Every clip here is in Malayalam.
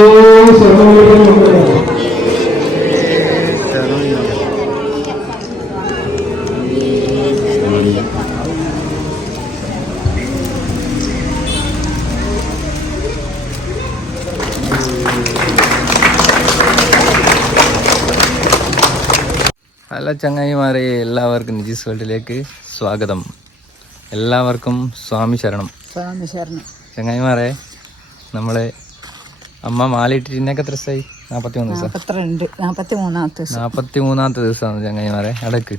ഹലോ ചങ്ങായിമാരെ, എല്ലാവർക്കും നിജീസ് വേൾഡിലേക്ക് സ്വാഗതം. എല്ലാവർക്കും സ്വാമി ശരണം. സ്വാമി ശരണം. ചങ്ങായിമാരെ, നമ്മളെ അമ്മ മാലയിട്ടിട്ട് ഇന്നൊക്കെ എത്ര ദിവസമായി? 43 ദിവസം. 43 ദിവസമാണ് ചങ്ങായിമാരെ അടക്ക്.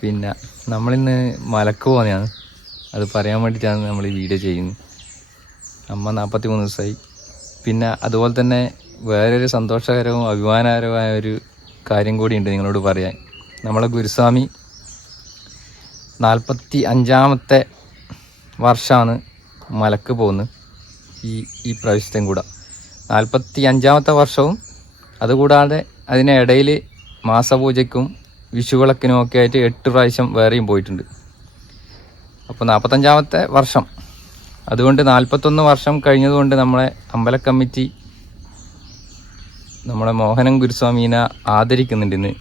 പിന്നെ നമ്മളിന്ന് മലക്ക് പോകുന്നതാണ്, അത് പറയാൻ വേണ്ടിയിട്ടാണ് നമ്മൾ ഈ വീഡിയോ ചെയ്യുന്നത്. അമ്മ 43 ദിവസമായി. പിന്നെ അതുപോലെ തന്നെ വേറൊരു സന്തോഷകരവും അഭിമാനകരമായ ഒരു കാര്യം കൂടിയുണ്ട് നിങ്ങളോട് പറയാൻ. നമ്മളെ ഗുരുസ്വാമി 45-ാമത്തെ വർഷമാണ് മലക്ക് പോകുന്നത്. ഈ പ്രാവശ്യത്തെയും കൂടെ 45-ാമത്തെ വർഷവും, അതുകൂടാതെ അതിനിടയിൽ മാസപൂജയ്ക്കും വിഷുവിളക്കിനും ഒക്കെ ആയിട്ട് 8 പ്രാവശ്യം വേറെയും പോയിട്ടുണ്ട്. അപ്പോൾ 45-ാമത്തെ വർഷം, അതുകൊണ്ട് 41 വർഷം കഴിഞ്ഞതുകൊണ്ട് നമ്മളെ അമ്പല കമ്മിറ്റി നമ്മളെ മോഹനം ഗുരുസ്വാമീനെ ആദരിക്കുന്നുണ്ട് ഇന്ന്.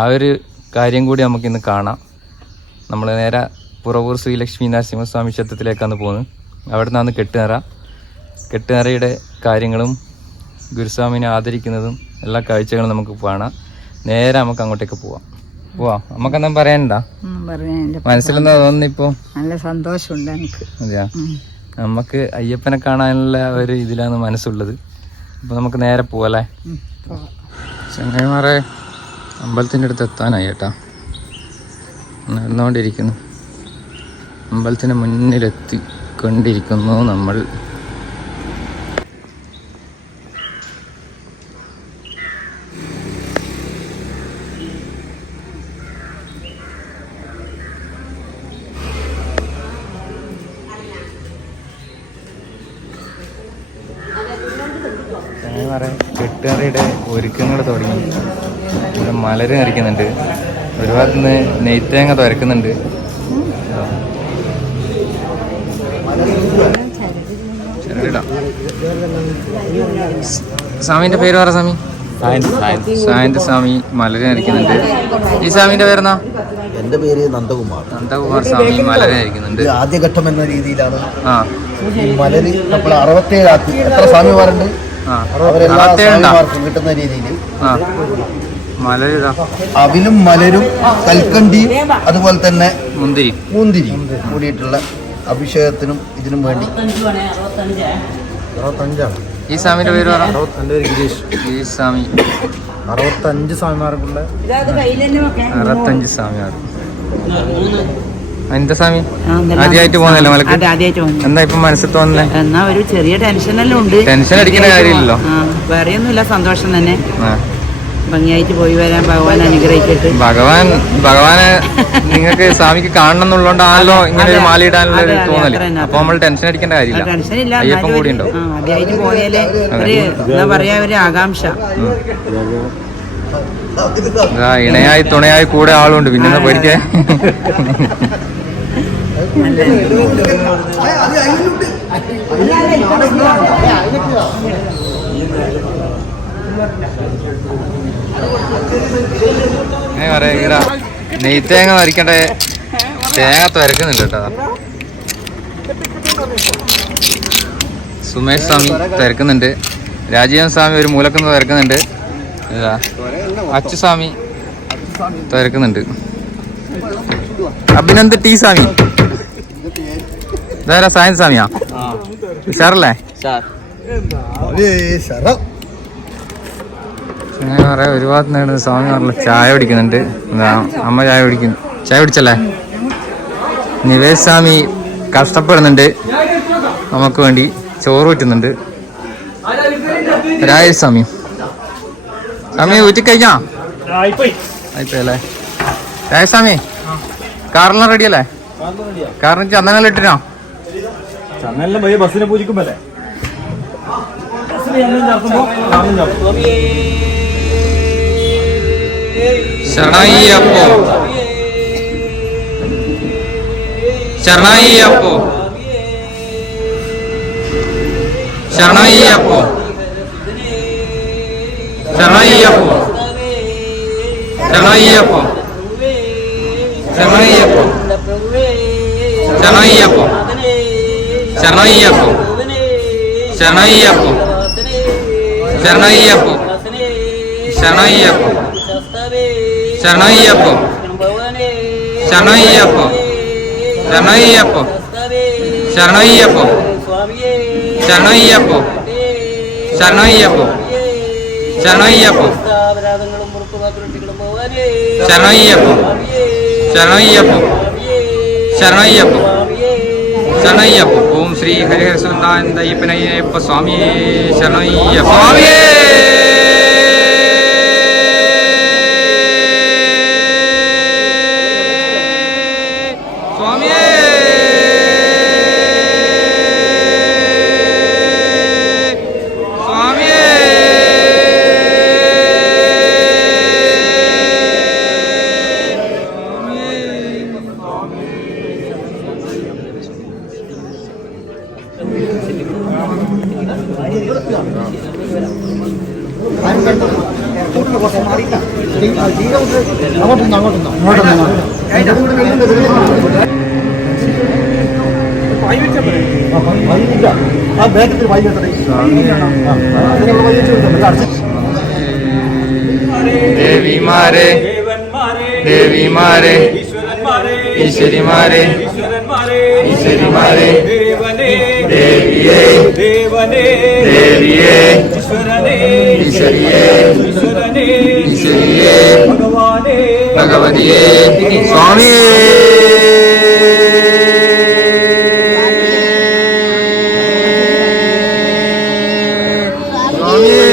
ആ ഒരു കാര്യം കൂടി നമുക്കിന്ന് കാണാം. നമ്മൾ നേരെ പുറവൂർ ശ്രീലക്ഷ്മി നരസിംഹസ്വാമി ക്ഷേത്രത്തിലേക്കാണ് പോകുന്നത്. അവിടെ നിന്നാണ് കെട്ടുനിറയുടെ കാര്യങ്ങളും ഗുരുസ്വാമിനെ ആദരിക്കുന്നതും എല്ലാ കാഴ്ചകളും നമുക്ക് കാണാം. നേരെ നമുക്ക് അങ്ങോട്ടേക്ക് പോവാം. നമുക്കെന്താ പറയാനുണ്ടാ? മനസ്സിലെന്താ തോന്നുന്നിപ്പോ? നല്ല സന്തോഷമുണ്ട് എനിക്ക്. അതെയാ, നമുക്ക് അയ്യപ്പനെ കാണാനുള്ള ഒരു ഇതിലാണ് മനസ്സുള്ളത്. അപ്പൊ നമുക്ക് നേരെ പോവല്ലേ? ചങ്ങായിമാരെ, അമ്പലത്തിൻ്റെ അടുത്ത് എത്താനായി കേട്ടാ. നടന്നുകൊണ്ടിരിക്കുന്നു. അമ്പലത്തിന് മുന്നിലെത്തി കൊണ്ടിരിക്കുന്നു നമ്മൾ. കെട്ടുകറിയുടെ ഒരുക്കങ്ങൾ തുടങ്ങി. ഇവിടെ മലര് നിറയ്ക്കുന്നുണ്ട്, ഒരുപാട് നെയ്ത്തേങ്ങ തുരക്കുന്നുണ്ട്. സ്വാമിന്റെ പേര് പറ സ്വാമി. സായന്ത് സ്വാമി മലര് നിറയ്ക്കുന്നുണ്ട്. ഈ സ്വാമിന്റെ പേരെന്നാ? എന്റെ പേര് നന്ദകുമാർ. സ്വാമി മലര് നിറയ്ക്കുന്നുണ്ട്. ആദ്യഘട്ടം എന്ന രീതിയിലാണ് ഈ മലര് നമ്മൾ 67 ആക്കി. എത്ര സ്വാമിമാരുണ്ട്? അവരെല്ലാവർക്കും കിട്ടുന്ന രീതിയിൽ അവിലും മലരും കൽക്കണ്ടിയും അതുപോലെ തന്നെ മുന്തിരിയും കൂടിയിട്ടുള്ള അഭിഷേകത്തിനും ഇതിനും വേണ്ടി. 65 ഈ സ്വാമിന്റെ പേര് പറ. എൻ്റെ പേര് ഗിരീഷ്. ഈ സ്വാമി 65 സ്വാമിമാർക്കുള്ള 65 സ്വാമിമാർ. എന്താ സ്വാമി ആദ്യമായിട്ട് പോകുന്നല്ലോ മലക്ക്? എന്താ ഇപ്പൊ മനസ്സിൽ തോന്നുന്നത്? എന്നാ ഒരു ചെറിയ ടെൻഷനെല്ലാം ഉണ്ട്. ടെൻഷൻ അടിക്കുന്ന കാര്യമില്ലല്ലോ, വേറെയൊന്നുമില്ല, സന്തോഷം തന്നെ. ഭംഗിയായിട്ട് പോയി വരാൻ ഭഗവാൻ അനുഗ്രഹിക്കട്ടെ. ഭഗവാനെ നിങ്ങൾക്ക് സ്വാമിക്ക് കാണണം എന്നുള്ളതുകൊണ്ടാണല്ലോ ഇങ്ങനെ ഒരു മാലയിടാനുള്ള ഒരു തോന്നല്. അപ്പൊ നമ്മൾ ടെൻഷൻ അടിക്കേണ്ട കാര്യമില്ല. അയ്യപ്പൻ കൂടി ഉണ്ടോ? ആദ്യമായിട്ട് പോയാലേ എന്താ പറയാ, ഒരു ആകാംക്ഷ. ഇണയായി തുണയായി കൂടെ ആളുണ്ട്, പിന്നെ പഠിക്കാൻ. നെയ്ത്തേങ്ങ വരയ്ക്കേണ്ട തേങ്ങ തുരക്കുന്നില്ല കേട്ടോ. സുമേഷ് സ്വാമി തുരക്കുന്നുണ്ട്. രാജീവൻ സ്വാമി ഒരു മൂലക്കുന്ന് തുരക്കുന്നുണ്ട്. അച്ചുസ്വാമി തുരക്കുന്നുണ്ട്. അഭിനന്ദ് ടി സ്വാമി ഇതാരാ? സായന്ത് സ്വാമിയാ? ഉഷാറല്ലേ? അങ്ങനെ പറയാം. ഒരുപാട് നേരം സ്വാമി പറഞ്ഞ ചായ കുടിക്കുന്നുണ്ട്. അമ്മ ചായ കുടിക്കുന്നു. ചായ കുടിച്ചല്ലേ? നിവേശ് സ്വാമി കഷ്ടപ്പെടുന്നുണ്ട്, നമുക്ക് വേണ്ടി ചോറ് ഊറ്റുന്നുണ്ട്. രാജേഷ് സ്വാമി ഊറ്റിക്കഴിഞ്ഞാ ആയിപ്പോയല്ലേ? രാജേഷ് സ്വാമി കാറെല്ലാം റെഡി അല്ലേ? കാറിന് ചന്ദനെല്ലാം ഇട്ടിനോ? ബസ്സിനെ പൂജിക്കുമ്പല്ലേ ശരണയ്യപ്പോ ശരണയ്യപ്പോ ശരണയ്യപ്പോ ശരണയ്യപ്പോ ശരണയ്യപ്പോ ശരണയ്യപ്പോ ശരണയ്യപ്പോ ശരണയ്യപ്പോ ശരണയ്യപ്പോ ശരണയ്യപ്പോ ശരണയ്യപ്പോ ശരണയ്യപ്പോ ശരണയ്യപ്പോ ശരണയ്യപ്പോ ശരണയ്യപ്പോ ശരണയ്യപ്പോ ശരണയ്യപ്പോ ശരണയ്യപ്പോ ശരണയ്യപ്പോ ശരണയ്യപ്പോ ശരണയ്യപ്പോ ശരണയ്യപ്പോ. ഓം ശ്രീ ഹരിഹരസുന്ദയ്യപ്പനയ്യപ്പ സ്വാമിയേ ശരണയ്യപ്പ സ്വാമിയേ. സ്വാമിയേ ദേവിമാരെ ദേവിമാരെ ഈശ്വരിമാരെ ഈശ്വരിമാരെ ദേവിയേ ദേവിയേ ഈശ്വരിയേ ഈശ്വരിയേ ഭഗവതിയേ സ്വാമിയേ. സ്വാമിയേ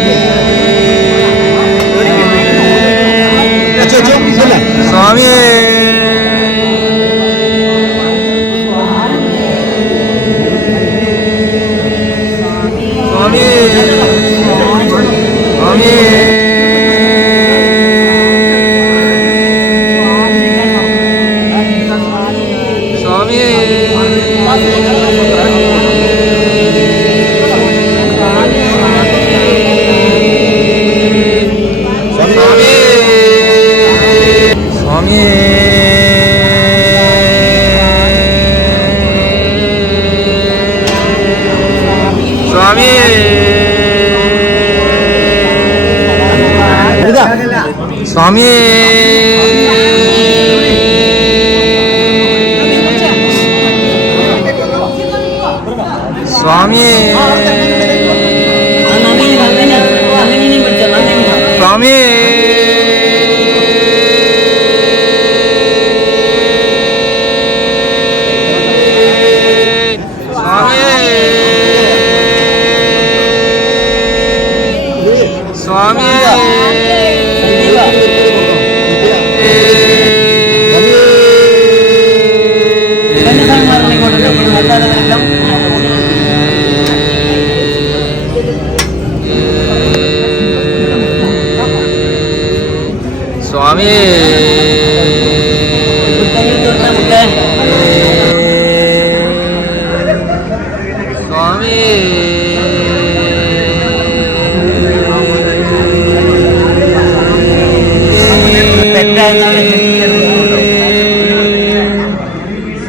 സ്വാമിയേ സ്വാമിയേ സ്വാമിയേ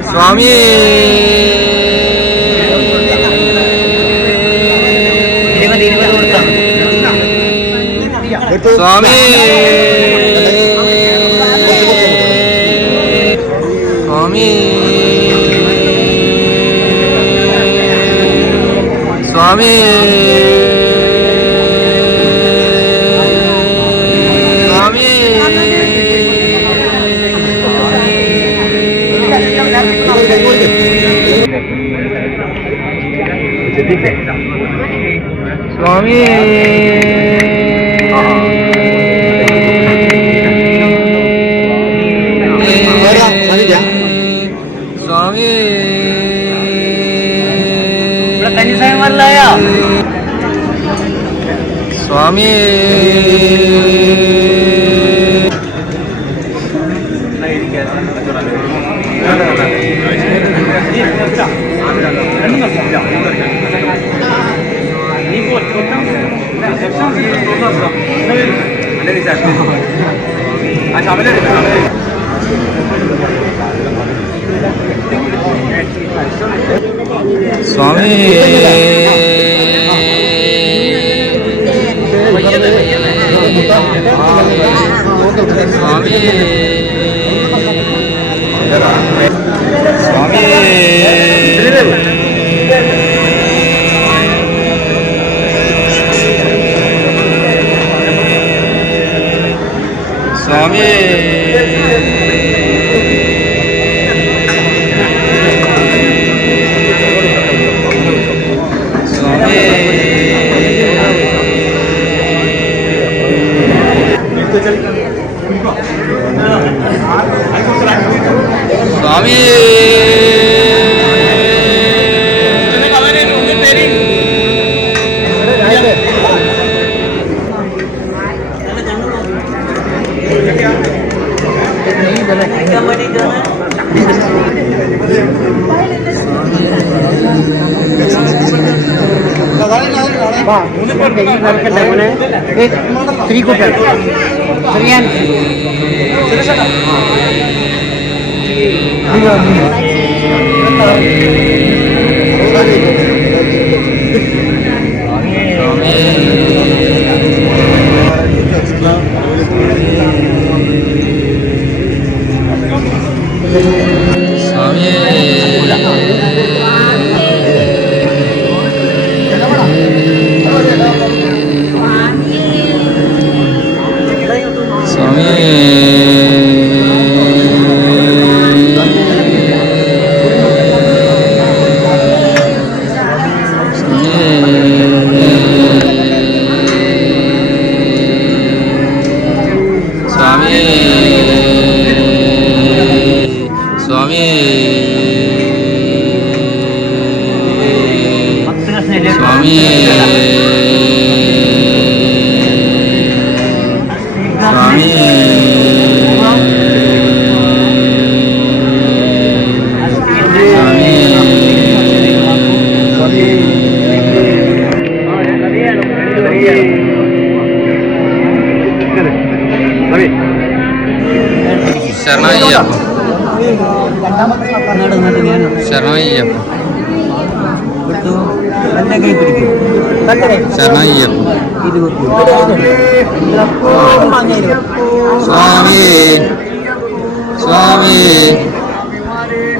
സ്വാമിയേ സ്വാമിയേ സ്വാമി സ്വാമി സ്വാമി സ്വാമി സ്വാമി സ്വാമി ശ്രീകുട്ടൻ ശ്രീയാൻ ശരണയ്യപ്പ ശരണയ്യപ്പ ശരണയ്യപ്പ സ്വാമി സ്വാമി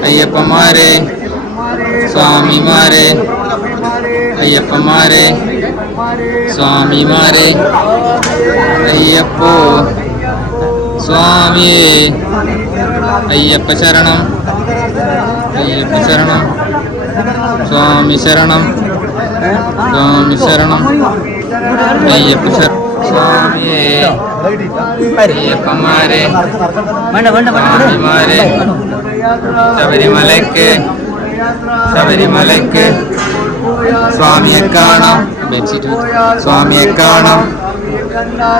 അയ്യപ്പന്മാരെ സ്വാമിമാരെ അയ്യപ്പന്മാരെ സ്വാമിമാരെ അയ്യപ്പോ സ്വാമിയേ അയ്യപ്പ ശരണം അയ്യപ്പ ശരണം സ്വാമി ശരണം സ്വാമി ശരണം അയ്യപ്പ ശരണം സ്വാമിയേ അയ്യപ്പന്മാരെ സ്വാമിമാരെ ശബരിമലയ്ക്ക് ശബരിമലയ്ക്ക് സ്വാമിയെ കാണാം സ്വാമിയെ കാണാം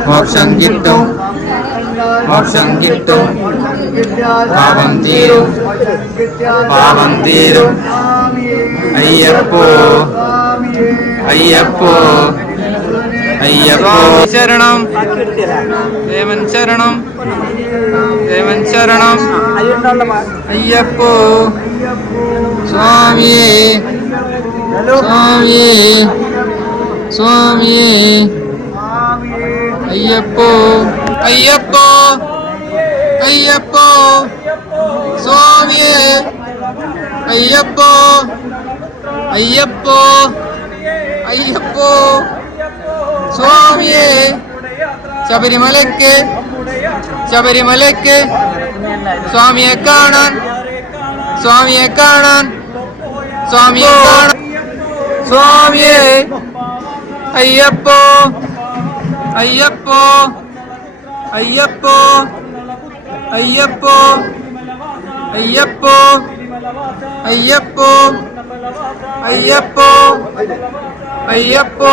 മോക്ഷം കിട്ടും മോക്ഷം കിട്ടും പാപം തീരും പാപം തീരും അയ്യപ്പോ അയ്യപ്പോ അയ്യപ്പോ ശരണം ദേവൻ ശരണം ദേവൻ ശരണം അയ്യപ്പോ സ്വാമിയേ സ്വാമിയേ സ്വാമിയേ അയ്യപ്പോ അയ്യപ്പോ അയ്യപ്പോ സ്വാമിയേ അയ്യപ്പോ അയ്യപ്പോ അയ്യപ്പോ സ്വാമിയേ ശബരിമലയ്ക്ക് ശബരിമലയ്ക്ക് സ്വാമിയെ കാണാൻ സ്വാമിയെ കാണാൻ സ്വാമിയെ കാണാൻ സ്വാമിയേ അയ്യപ്പോ അയ്യപ്പോ അയ്യപ്പോ അയ്യപ്പോ അയ്യപ്പോ അയ്യപ്പോ അയ്യപ്പോ അയ്യപ്പോ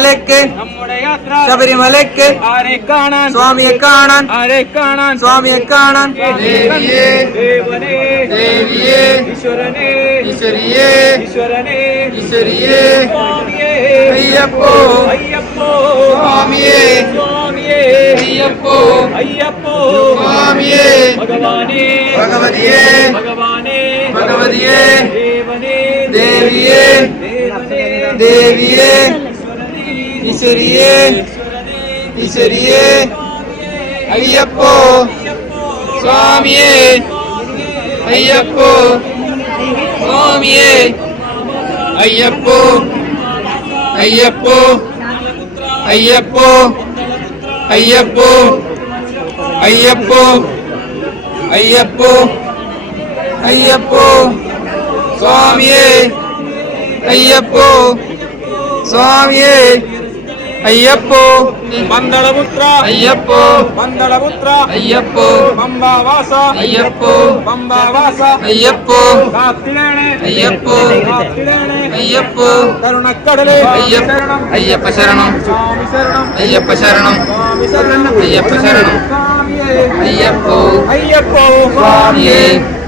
ശബരിമലയ്ക്ക് നമ്മുടെ യാത്ര ശബരിമലയ്ക്ക് ആരെ കാണാൻ സ്വാമിയെ കാണാൻ ആരെ കാണാൻ സ്വാമിയെ കാണാൻ ദേവിയേ ദേവനേ ദേവിയേ ഈശ്വരനേ ഈശ്വരിയേ ഈശ്വരനേ ഈശ്വരിയേ സ്വാമിയേ അയ്യപ്പോ അയ്യപ്പോ സ്വാമിയേ സ്വാമിയേ അയ്യപ്പോ അയ്യപ്പോ സ്വാമിയേ ഭഗവാനേ ഭഗവതിയേ ഭഗവാനേ ഭഗവതിയേ ദേവനേ ദേവിയേ ദേവനേ ദേവിയേ ഈശ്വരിയേ ഈശ്വരനേ ഈശ്വരിയേ അയ്യപ്പോ സ്വാമിയേ അയ്യപ്പോ സ്വാമിയേ അയ്യപ്പോ അയ്യപ്പോ അയ്യപ്പോ അയ്യപ്പോ അയ്യപ്പോ അയ്യപ്പോ അയ്യപ്പോ സ്വാമിയേ അയ്യപ്പോ സ്വാമിയേ അയ്യപ്പോ പന്തളപുത്ര അയ്യപ്പോ പന്തളപുത്ര അയ്യപ്പോ പമ്പാവാസ അയ്യപ്പോ പമ്പാവാസ അയ്യപ്പോ കാത്തിടേണേ അയ്യപ്പോ കാത്തിടേണേ അയ്യപ്പോ കരുണക്കടലേ അയ്യപ്പ ശരണം അയ്യപ്പ ശരണം സ്വാമി ശരണം അയ്യപ്പ ശരണം സ്വാമി ശരണം അയ്യപ്പ ശരണം സ്വാമിയേ അയ്യപ്പോ അയ്യപ്പോ സ്വാമിയേ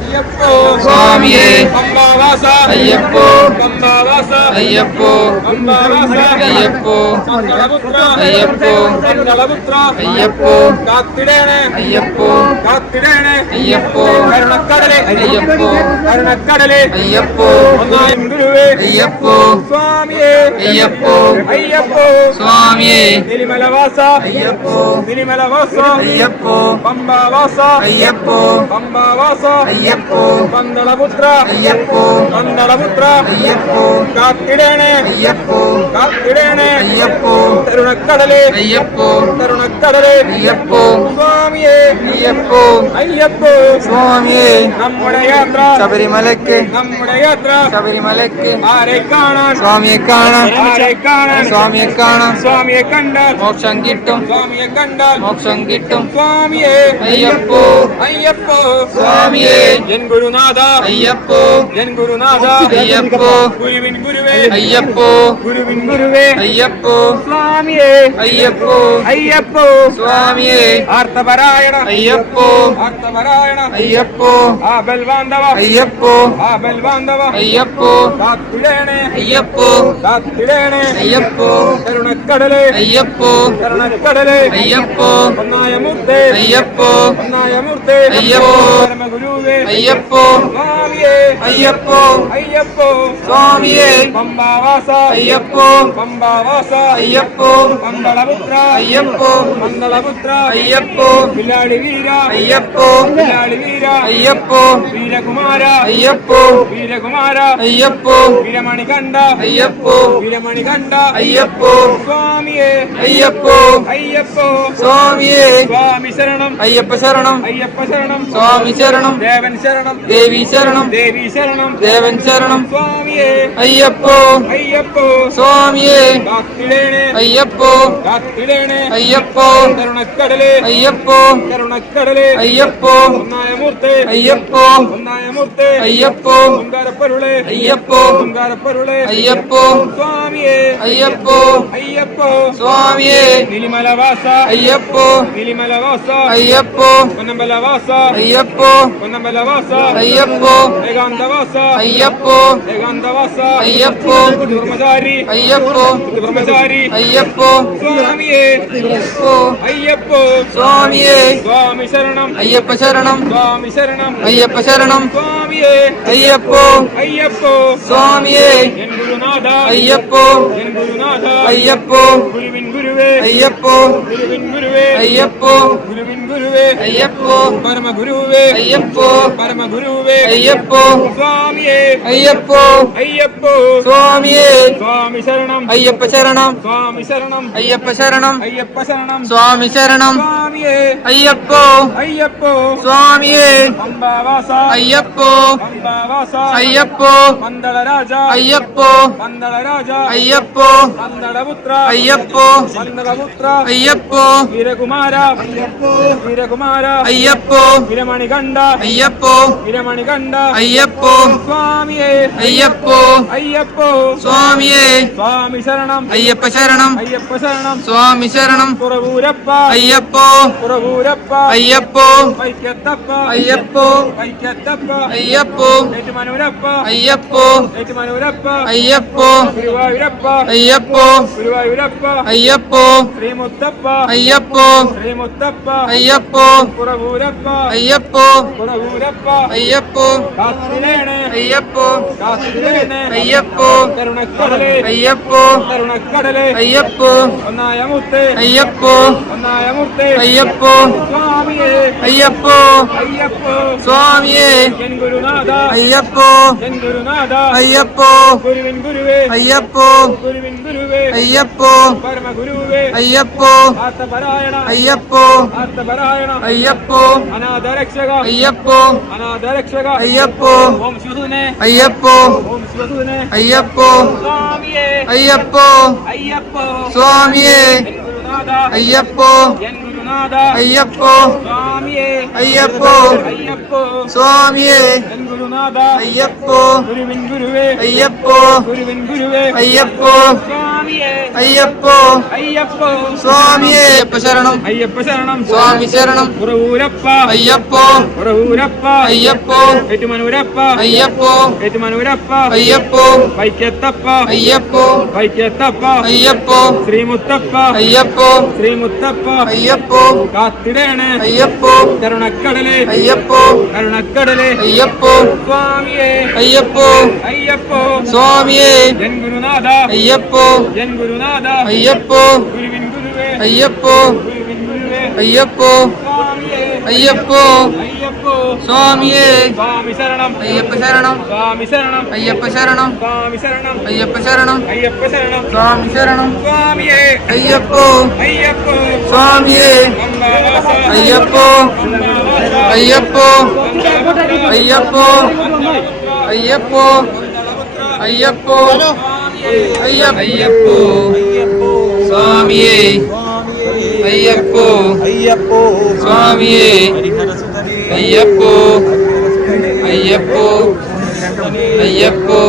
അയ്യപ്പോ സ്വാമിയേ പമ്പാവാസ അയ്യപ്പോ പമ്പാവാസ അയ്യപ്പോ പമ്പാവാസ അയ്യപ്പോ പന്തളപുത്ര അയ്യപ്പോ പന്തളപുത്ര അയ്യപ്പോ കാത്തിടേണേ അയ്യപ്പോ കാത്തിടേണേ അയ്യപ്പോ കരുണക്കടലേ അയ്യപ്പോ കരുണക്കടലേ അയ്യപ്പോ ഒന്നായും ഗുരുവേ അയ്യപ്പോ സ്വാമിയേ അയ്യപ്പോ അയ്യപ്പോ സ്വാമിയേ നിലിമലവാസ അയ്യപ്പോ നിലിമലവാസ അയ്യപ്പോ പമ്പാവാസ അയ്യപ്പോ പമ്പാവാസ അയ്യപ്പോ പന്തളപുത്ര അയ്യപ്പോ പന്തളപുത്ര അയ്യപ്പോ കാത്തിടേണേ അയ്യപ്പോ കാത്തിടേണേ അയ്യപ്പോ കരുണക്കടലേ അയ്യപ്പോ കരുണക്കടലേ അയ്യപ്പോ സ്വാമിയേ അയ്യപ്പോ അയ്യപ്പോ സ്വാമിയേ നമ്മുടെ യാത്ര ശബരിമലയ്ക്ക് നമ്മുടെ യാത്ര ശബരിമലയ്ക്ക് ആരെ കാണാൻ സ്വാമിയെ കാണാൻ ആരെ കാണാൻ സ്വാമിയെ കാണാൻ സ്വാമിയെ കണ്ടാൽ മോക്ഷം കിട്ടും സ്വാമിയെ കണ്ടാൽ മോക്ഷം കിട്ടും സ്വാമിയേ അയ്യപ്പോ അയ്യപ്പോ സ്വാമിയേ എൻ ഗുരുനാഥ അയ്യപ്പോ എൻ ഗുരുനാഥ അയ്യപ്പോ ഗുരുവിൻ ഗുരുവേ അയ്യപ്പോ ഗുരുവിൻ ഗുരുവേ അയ്യപ്പോ സ്വാമിയേ അയ്യപ്പോ അയ്യപ്പോ സ്വാമിയേ ആർത്തപരായണ അയ്യപ്പോ ആർത്തപരായണ അയ്യപ്പോ ആ ബൽവാന്തവ അയ്യപ്പോ ആ ബൽവാന്തവ അയ്യപ്പോ കാത്തിടേണേ അയ്യപ്പോ കാത്തിടേണേ അയ്യപ്പോ കരുണക്കടലേ അയ്യപ്പോ കരുണക്കടലേ അയ്യപ്പോ ഒന്നായ മൂർത്തേ അയ്യപ്പോ ഒന്നായ മൂർത്തേ അയ്യപ്പോ പരമഗുരുവേ അയ്യപ്പോ സ്വാമിയേ അയ്യപ്പോ അയ്യപ്പോ സ്വാമിയേ പമ്പാവാസ അയ്യപ്പോ പമ്പാവാസ അയ്യപ്പോ പന്തളപുത്ര അയ്യപ്പോ പന്തളപുത്ര അയ്യപ്പോ വില്ലാളി വീര അയ്യപ്പോ വില്ലാളി വീര അയ്യപ്പോ വീരകുമാര അയ്യപ്പോ വീരകുമാര അയ്യപ്പോ വീരമണികണ്ഠ അയ്യപ്പോ വീരമണികണ്ഠ അയ്യപ്പോ സ്വാമിയേ അയ്യപ്പോ അയ്യപ്പോ സ്വാമിയേ സ്വാമി ശരണം അയ്യപ്പ ശരണം അയ്യപ്പ ശരണം സ്വാമി ശരണം ദേവൻ ശരണം ദേവി ശരണം ദേവി ശരണം ദേവൻ ശരണം സ്വാമിയേ അയ്യപ്പോ അയ്യപ്പോ സ്വാമിയേ കാത്തിടേണേ അയ്യപ്പോ കാത്തിടേണേ അയ്യപ്പോ കരുണക്കടലേ അയ്യപ്പോ കരുണക്കടലേ അയ്യപ്പോ ഒന്നായ മൂർത്തേ അയ്യപ്പോ ഒന്നായ മൂർത്തേ അയ്യപ്പോ പൊങ്കാരപ്പരുളേ അയ്യപ്പോ പൊങ്കാരപ്പരുളേ അയ്യപ്പോ സ്വാമിയേ അയ്യപ്പോ അയ്യപ്പോ സ്വാമിയേ നിലിമലവാസ അയ്യപ്പോ നിലിമലവാസ അയ്യപ്പോ പൊന്നമ്പലവാസ അയ്യപ്പോ പൊന്നമ്പലവാസ അയ്യപ്പോ ഏകാന്തവാസ അയ്യപ്പോ ഏകാന്തവാസ അയ്യപ്പോ ബ്രഹ്മചാരി അയ്യപ്പോ ബ്രഹ്മചാരി അയ്യപ്പോ സ്വാമിയേ അയ്യപ്പോ അയ്യപ്പോ സ്വാമിയേ സ്വാമി ശരണം അയ്യപ്പ ശരണം സ്വാമി ശരണം അയ്യപ്പ ശരണം സ്വാമിയേ അയ്യപ്പോ അയ്യപ്പോ സ്വാമിയേ എൻ ഗുരുനാഥ അയ്യപ്പോ എൻ ഗുരുനാഥ അയ്യപ്പോ ഗുരുവിൻ ഗുരുവേ അയ്യപ്പോ ഗുരുവിൻ ഗുരുവേ അയ്യപ്പോ ഗുരുവിൻ ഗുരുവേ അയ്യപ്പോ പരമഗുരുവേ അയ്യപ്പോ പരമഗുരുവേ അയ്യപ്പോ സ്വാമിയേ അയ്യപ്പോ അയ്യപ്പോ സ്വാമിയേ സ്വാമി ശരണം അയ്യപ്പ ശരണം സ്വാമി ശരണം അയ്യപ്പ ശരണം അയ്യപ്പ ശരണം സ്വാമി ശരണം സ്വാമിയേ അയ്യപ്പോ അയ്യപ്പോ സ്വാമിയേ പമ്പാവാസ അയ്യപ്പോ പമ്പാവാസ അയ്യപ്പോ പന്തളരാജ അയ്യപ്പോ പന്തളരാജ അയ്യപ്പോ പന്തളപുത്ര അയ്യപ്പോ പന്തളപുത്ര അയ്യപ്പോ വീരകുമാര വീരകുമാര അയ്യപ്പോ വീരമണികണ്ഠ അയ്യപ്പോ വീരമണികണ്ഠ അയ്യപ്പോ സ്വാമിയേ അയ്യപ്പോ അയ്യപ്പോ സ്വാമിയേ സ്വാമി ശരണം അയ്യപ്പ ശരണം അയ്യപ്പ ശരണം സ്വാമി ശരണം പുറവൂരപ്പ അയ്യപ്പോ പുറവൂരപ്പ അയ്യപ്പോ വൈക്കത്തപ്പ അയ്യപ്പോ വൈക്കത്തപ്പ അയ്യപ്പോ ഏറ്റുമാനൂരപ്പ അയ്യപ്പോ ഏറ്റുമാനൂരപ്പ അയ്യപ്പോ ഗുരുവായൂരപ്പ അയ്യപ്പോ ഗുരുവായൂരപ്പ അയ്യപ്പോ ശ്രീമുത്തപ്പ അയ്യപ്പോ ശ്രീമുത്തപ്പ അയ്യപ്പോ പുറവൂരപ്പ അയ്യപ്പോ പുറവൂരപ്പ അയ്യപ്പോ കാത്തിരേണേ അയ്യപ്പോ കാത്തിരേണേ അയ്യപ്പോ കരുണക്കടലേ അയ്യപ്പോ കരുണക്കടലേ അയ്യപ്പോ ഒന്നായ മുത്തേ അയ്യപ്പോ ഒന്നായ മുത്തേ അയ്യപ്പോ സ്വാമിയേ അയ്യപ്പോ അയ്യപ്പോ സ്വാമിയേ എൻ ഗുരുനാഥ അയ്യപ്പോ എൻ ഗുരുനാഥ അയ്യപ്പോ ഗുരുവിൻ ഗുരുവേ അയ്യപ്പോ ഗുരുവിൻ ഗുരുവേ അയ്യപ്പോ പരമഗുരുവേ അയ്യപ്പോ ആർത്തപരായണ അയ്യപ്പോ ആർത്തപരായണ അയ്യപ്പോ അനാഥരക്ഷക അയ്യപ്പോ അനാഥരക്ഷക അയ്യപ്പോ ഓം ശിവസുനെ അയ്യപ്പോ ഓം ശിവസുനെ അയ്യപ്പോ സ്വാമിയേ അയ്യപ്പോ അയ്യപ്പോ സ്വാമിയേ എൻ ഗുരുനാഥ അയ്യപ്പോ എൻ ഗുരുനാഥ അയ്യപ്പോ സ്വാമിയേ അയ്യപ്പോ അയ്യപ്പോ സ്വാമിയേ എൻ ഗുരുനാഥ അയ്യപ്പോ ഗുരുവിൻ ഗുരുവേ അയ്യപ്പോ ഗുരുവിൻ ഗുരുവേ അയ്യപ്പോ സ്വാമിയേ അയ്യപ്പോ അയ്യപ്പോ സ്വാമിയേ അയ്യപ്പ ശരണം അയ്യപ്പ ശരണം സ്വാമി ശരണം പുറവൂരപ്പ അയ്യപ്പോ പുറവൂരപ്പ അയ്യപ്പോ ഏറ്റുമാനൂരപ്പ അയ്യപ്പോ ഏറ്റുമാനൂരപ്പ അയ്യപ്പോ വൈക്കത്തപ്പ അയ്യപ്പോ വൈക്കത്തപ്പ അയ്യപ്പോ ശ്രീമുത്തപ്പ അയ്യപ്പോ ശ്രീമുത്തപ്പ അയ്യപ്പോ കാത്തിടേണേ അയ്യപ്പോ കരുണക്കടലേ അയ്യപ്പോ കരുണക്കടലേ അയ്യപ്പോ സ്വാമിയേ അയ്യപ്പോ അയ്യപ്പോ സ്വാമിയേ എൻ ഗുരുനാഥ അയ്യപ്പോ എൻ ഗുരുനാഥ അയ്യപ്പോ ഗുരുവിൻ ഗുരുവേ അയ്യപ്പോ ഗുരുവിൻ ഗുരുവേ അയ്യപ്പോ സ്വാമിയേ അയ്യപ്പോ അയ്യപ്പോ സ്വാമിയേ സ്വാമി ശരണം അയ്യപ്പ ശരണം സ്വാമി ശരണം അയ്യപ്പ ശരണം സ്വാമി ശരണം അയ്യപ്പ ശരണം അയ്യപ്പ ശരണം സ്വാമി ശരണം സ്വാമിയേ അയ്യപ്പോ അയ്യപ്പോ സ്വാമിയേ പമ്പാവാസ അയ്യപ്പോ പമ്പാവാസ അയ്യപ്പോ പന്തളപുത്ര അയ്യപ്പോ അയ്യപ്പോ അയ്യപ്പോ അയ്യപ്പോ സ്വാമിയേ അയ്യപ്പോ അയ്യപ്പോ സ്വാമിയേ അയ്യപ്പോ അയ്യപ്പോ അയ്യപ്പോ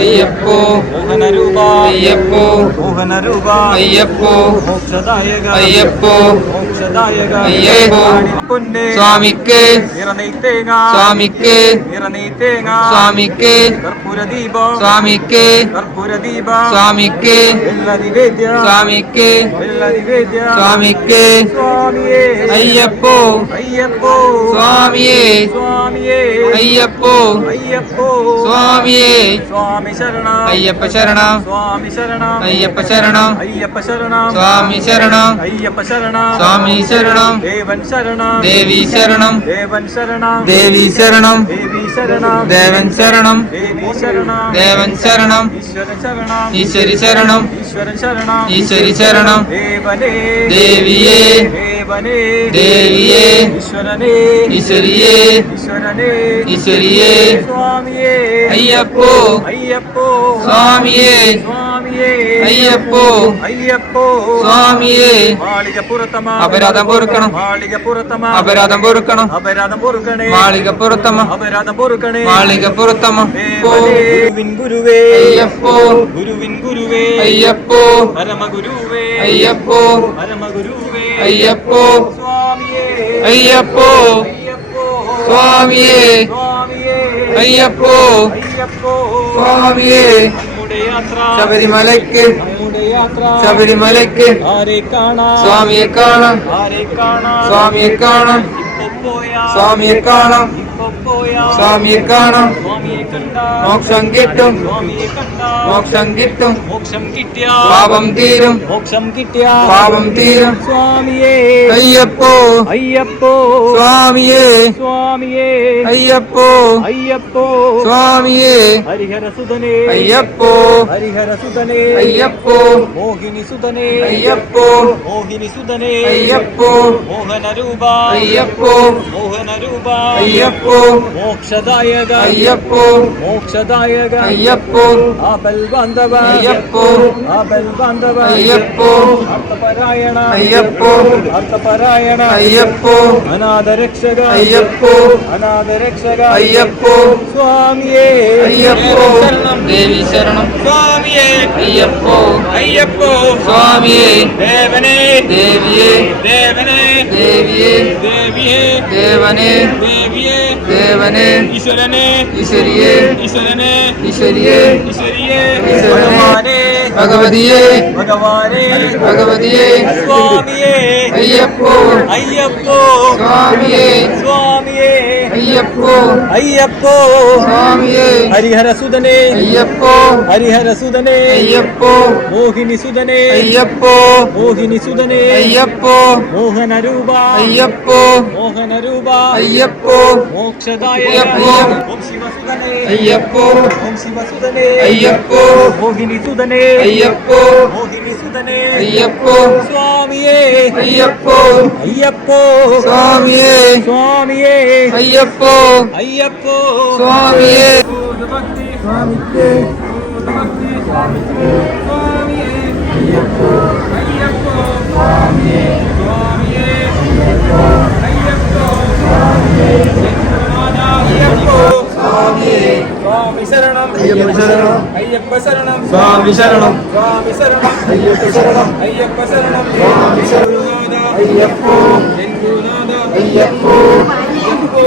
അയ്യപ്പോ മോഹനരൂപ അയ്യപ്പോ മോഹനരൂപ അയ്യപ്പോ മോക്ഷദായക അയ്യപ്പോ മോക്ഷദായക അയ്യപ്പോ പൊന്നേ സ്വാമിക്ക് നിറനെയ്ത്തേങ്ങ സ്വാമിക്ക് നിറനെയ്ത്തേങ്ങ സ്വാമിക്ക് കർപ്പൂരദീപം സ്വാമിക്ക് കർപ്പൂരദീപം സ്വാമിക്ക് വെള്ള നിവേദ്യ സ്വാമിക്ക് വെള്ള നിവേദ്യ സ്വാമിക്ക് സ്വാമിയേ അയ്യപ്പോ അയ്യപ്പോ സ്വാമിയേ സ്വാമിയേ അയ്യപ്പോ അയ്യപ്പോ സ്വാമിയേ സ്വാമി ശരണം അയ്യപ്പ ശരണം സ്വാമി ശരണം അയ്യപ്പ ശരണം അയ്യപ്പ ശരണം സ്വാമി ശരണം അയ്യപ്പ ശരണം സ്വാമി ശരണം ദേവൻ ശരണം ദേവി ശരണം ദേവൻ ശരണം ദേവി ശരണം ദേവി ശരണം ദേവൻ ശരണം ദേവി ശരണം ദേവൻ ശരണം ഈശ്വരൻ ശരണം ഈശ്വരി ശരണം ഈശ്വരൻ ശരണം ഈശ്വരി ശരണം ദേവനേ ദേവിയേ ദേവനേ ദേവിയേ ഈശ്വരനേ ഈശ്വരിയേ ഈശ്വരനേ ഈശ്വരിയേ സ്വാമിയേ അയ്യപ്പോ അയ്യപ്പോ സ്വാമിയേ സ്വാമിയേ അയ്യപ്പോ അയ്യപ്പോ സ്വാമിയേ മാളികപ്പുറത്തമ അപരാധം പൊറുക്കണം മാളികപ്പുറത്തമ അപരാധം പൊറുക്കണം അപരാധം പൊറുക്കണേ മാളികപ്പുറത്തമ്മ അപരാധം പൊറുക്കണേ മാളികപ്പുറത്തമ്മ ഗുരുവിൻ ഗുരുവേ അയ്യപ്പോ ഗുരുവിൻ ഗുരുവേ അയ്യപ്പോ പരമഗുരുവേ അയ്യപ്പോ പരമഗുരുവേ അയ്യപ്പോ സ്വാമിയേ അയ്യപ്പോ അയ്യപ്പോ സ്വാമിയേ സ്വാമിയേ അയ്യപ്പോ അയ്യപ്പോ സ്വാമിയേ നമ്മുടെ യാത്ര ശബരിമലയ്ക്ക് നമ്മുടെ യാത്ര ശബരിമലയ്ക്ക് ആരെ കാണാൻ സ്വാമിയെ കാണാം ആരെ കാണാൻ സ്വാമിയെ കാണാം ഇപ്പൊ പോയാ സ്വാമിയെ കാണാം ഇപ്പൊ പോയാ സ്വാമിയെ കാണാം മോക്ഷം കിട്ടും മോക്ഷം കിട്ടും പാപം തീരും പാപം തീരും അയ്യപ്പോ സ്വാമിയേ അയ്യപ്പോ സ്വാമിയേ അയ്യപ്പോ അയ്യപ്പോ അയ്യപ്പോ അയ്യപ്പോ അയ്യപ്പോ അയ്യപ്പോ മോക്ഷദായക അയ്യപ്പോ മോക്ഷദായക അയ്യപ്പോ ആപൽ ബാന്ധവ അയ്യപ്പോ ആപൽ ബാന്ധവ അയ്യപ്പോ അർത്ഥപരായണ അയ്യപ്പോ അർത്ഥപരായണ അയ്യപ്പോ അനാഥരക്ഷക അയ്യപ്പോ അനാഥരക്ഷക അയ്യപ്പോ സ്വാമിയേ അയ്യപ്പോ ദേവി ശരണം സ്വാമിയേ അയ്യപ്പോ അയ്യപ്പോ സ്വാമിയേ ദേവനേ ദേവിയേ ദേവനേ ദേവിയേ ദേവിയേ ദേവനേ ദേവിയേ ദേവനേ ഈശ്വരനേ ഈശ്വരിയേ ഈശ്വരനേ ഈശ്വരിയേ ഈശ്വരിയേ ഈശ്വരനേ ഭഗവതിയേ ഭഗവാനേ ഭഗവതിയേ സ്വാമിയേ അയ്യപ്പോ അയ്യപ്പോ സ്വാമിയേ സ്വാമിയേ അയ്യപ്പോ അയ്യപ്പോ സ്വാമിയേ ഹരിഹരസുതനേ അയ്യപ്പോ ഹരിഹരസുതനേ അയ്യപ്പോ മോഹിനിസുതനേ അയ്യപ്പോ മോഹിനിസുതനേ അയ്യപ്പോ മോഹനരൂപ അയ്യപ്പോ മോഹനരൂപ അയ്യപ്പോ മോക്ഷദായക അയ്യപ്പോ ഓം ശിവസുതനേ അയ്യപ്പോ ഓം ശിവസുതനേ അയ്യപ്പോ മോഹിനിസുതനേ അയ്യപ്പോ മോഹിനിസുതനേ അയ്യപ്പോ സ്വാമിയേ അയ്യപ്പോ അയ്യപ്പോ സ്വാമിയേ സ്വാമിയേ അയ്യപ്പോ അയ്യപ്പോ സ്വാമിയേ സ്വാമി ശരണം അയ്യപ്പ ശരണം അയ്യപ്പ ശരണം സ്വാമി ശരണം സ്വാമി ശരണം അയ്യപ്പ ശരണം അയ്യപ്പ ശരണം സ്വാമി ശരണം അയ്യപ്പോ ശംഭുനാഥ അയ്യപ്പോ അയ്യപ്പോ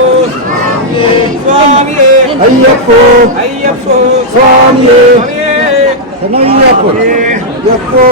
സ്വാമിയേ അയ്യപ്പോ അയ്യപ്പോ സ്വാമിയേ സ്വാമിയേ അയ്യപ്പോ അയ്യപ്പോ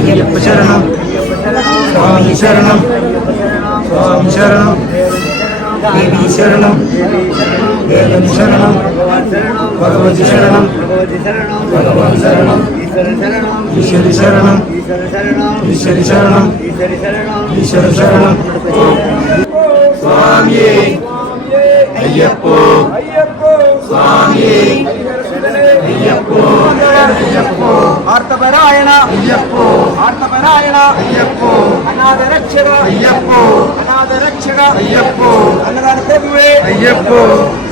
അയ്യപ്പ ശരണം സ്വാമി ശരണം സ്വാമി ശരണം ദേവി ശരണം ദേവൻ ശരണം ഭഗവതി ശരണം ഭഗവാൻ ശരണം ഈശ്വരി ശരണം ഈശ്വരി ശരണം ഈശ്വര ശരണം സ്വാമിയേ അയ്യപ്പോ സ്വാമിയേ അയ്യപ്പോ അയ്യപ്പോ ആർത്തപരായണ അയ്യപ്പോ ആർത്തപരായണ അയ്യപ്പോ അനാഥരക്ഷക അയ്യപ്പോ അനാഥരക്ഷക അയ്യപ്പോ അന്നദാന പ്രഭുവേ അയ്യപ്പോ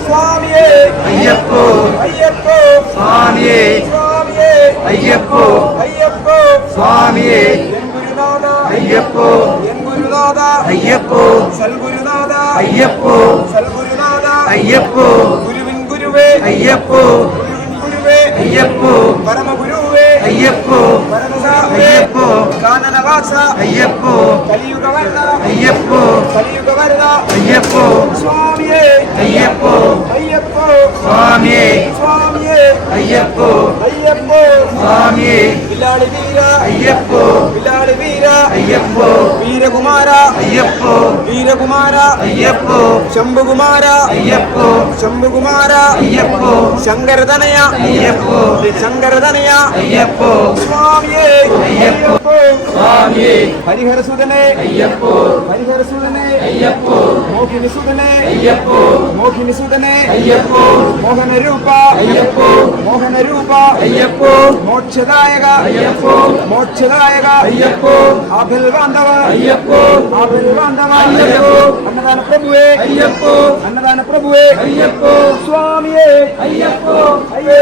സ്വാമിയേ അയ്യപ്പോ അയ്യപ്പോ സ്വാമിയേ സ്വാമിയേ അയ്യപ്പോ അയ്യപ്പോ സ്വാമിയേ എൻ ഗുരുനാഥ അയ്യപ്പോ എൻ ഗുരുനാഥ അയ്യപ്പോ സൽഗുരുനാഥ അയ്യപ്പോ സൽഗുരുനാഥ അയ്യപ്പോ ഗുരുവിൻ ഗുരുവേ അയ്യപ്പോ ഗുരുവിൻ ഗുരുവേ അയ്യപ്പോ പരമഗുരുവേ അയ്യപ്പോ പരമസാഹുവേ അയ്യപ്പോ കാനനവാസ അയ്യപ്പോ കലിയുഗവർണ അയ്യപ്പോ കലിയുഗവർണ അയ്യപ്പോ സ്വാമിയേ അയ്യപ്പോ അയ്യപ്പോ സ്വാമിയേ സ്വാമിയേ അയ്യപ്പോ അയ്യപ്പോ സ്വാമിയേ വില്ലാളി വീര അയ്യപ്പോ വില്ലാളി വീര അയ്യപ്പോ വീരകുമാര അയ്യപ്പോ വീരകുമാര അയ്യപ്പോ ശംഭുകുമാര അയ്യപ്പോ ശംഭുകുമാര അയ്യപ്പോ ശങ്കരതനയ അയ്യപ്പോ ശങ്കരതനയ അയ്യപ്പോ സ്വാമിയേ അയ്യപ്പോ സ്വാമിയേ ഹരിഹരസുതനെ അയ്യപ്പോ ഹരിഹരസുതനെ അയ്യപ്പോ മോഹിനിസുതനെ അയ്യപ്പോ മോഹിനിസുതനെ അയ്യപ്പോ മോഹനരൂപ അയ്യപ്പോ മോഹനരൂപ അയ്യപ്പോ മോക്ഷദായക അയ്യപ്പോ മോക്ഷദായക അയ്യപ്പോ ആഭിൽ ബാന്ധവ അയ്യപ്പോ ആഭിൽ ബാന്ധവ അയ്യപ്പോ അന്നദാന പ്രഭുവേ അയ്യപ്പോ അന്നദാന പ്രഭുവേ അയ്യപ്പോ സ്വാമിയേ അയ്യപ്പോ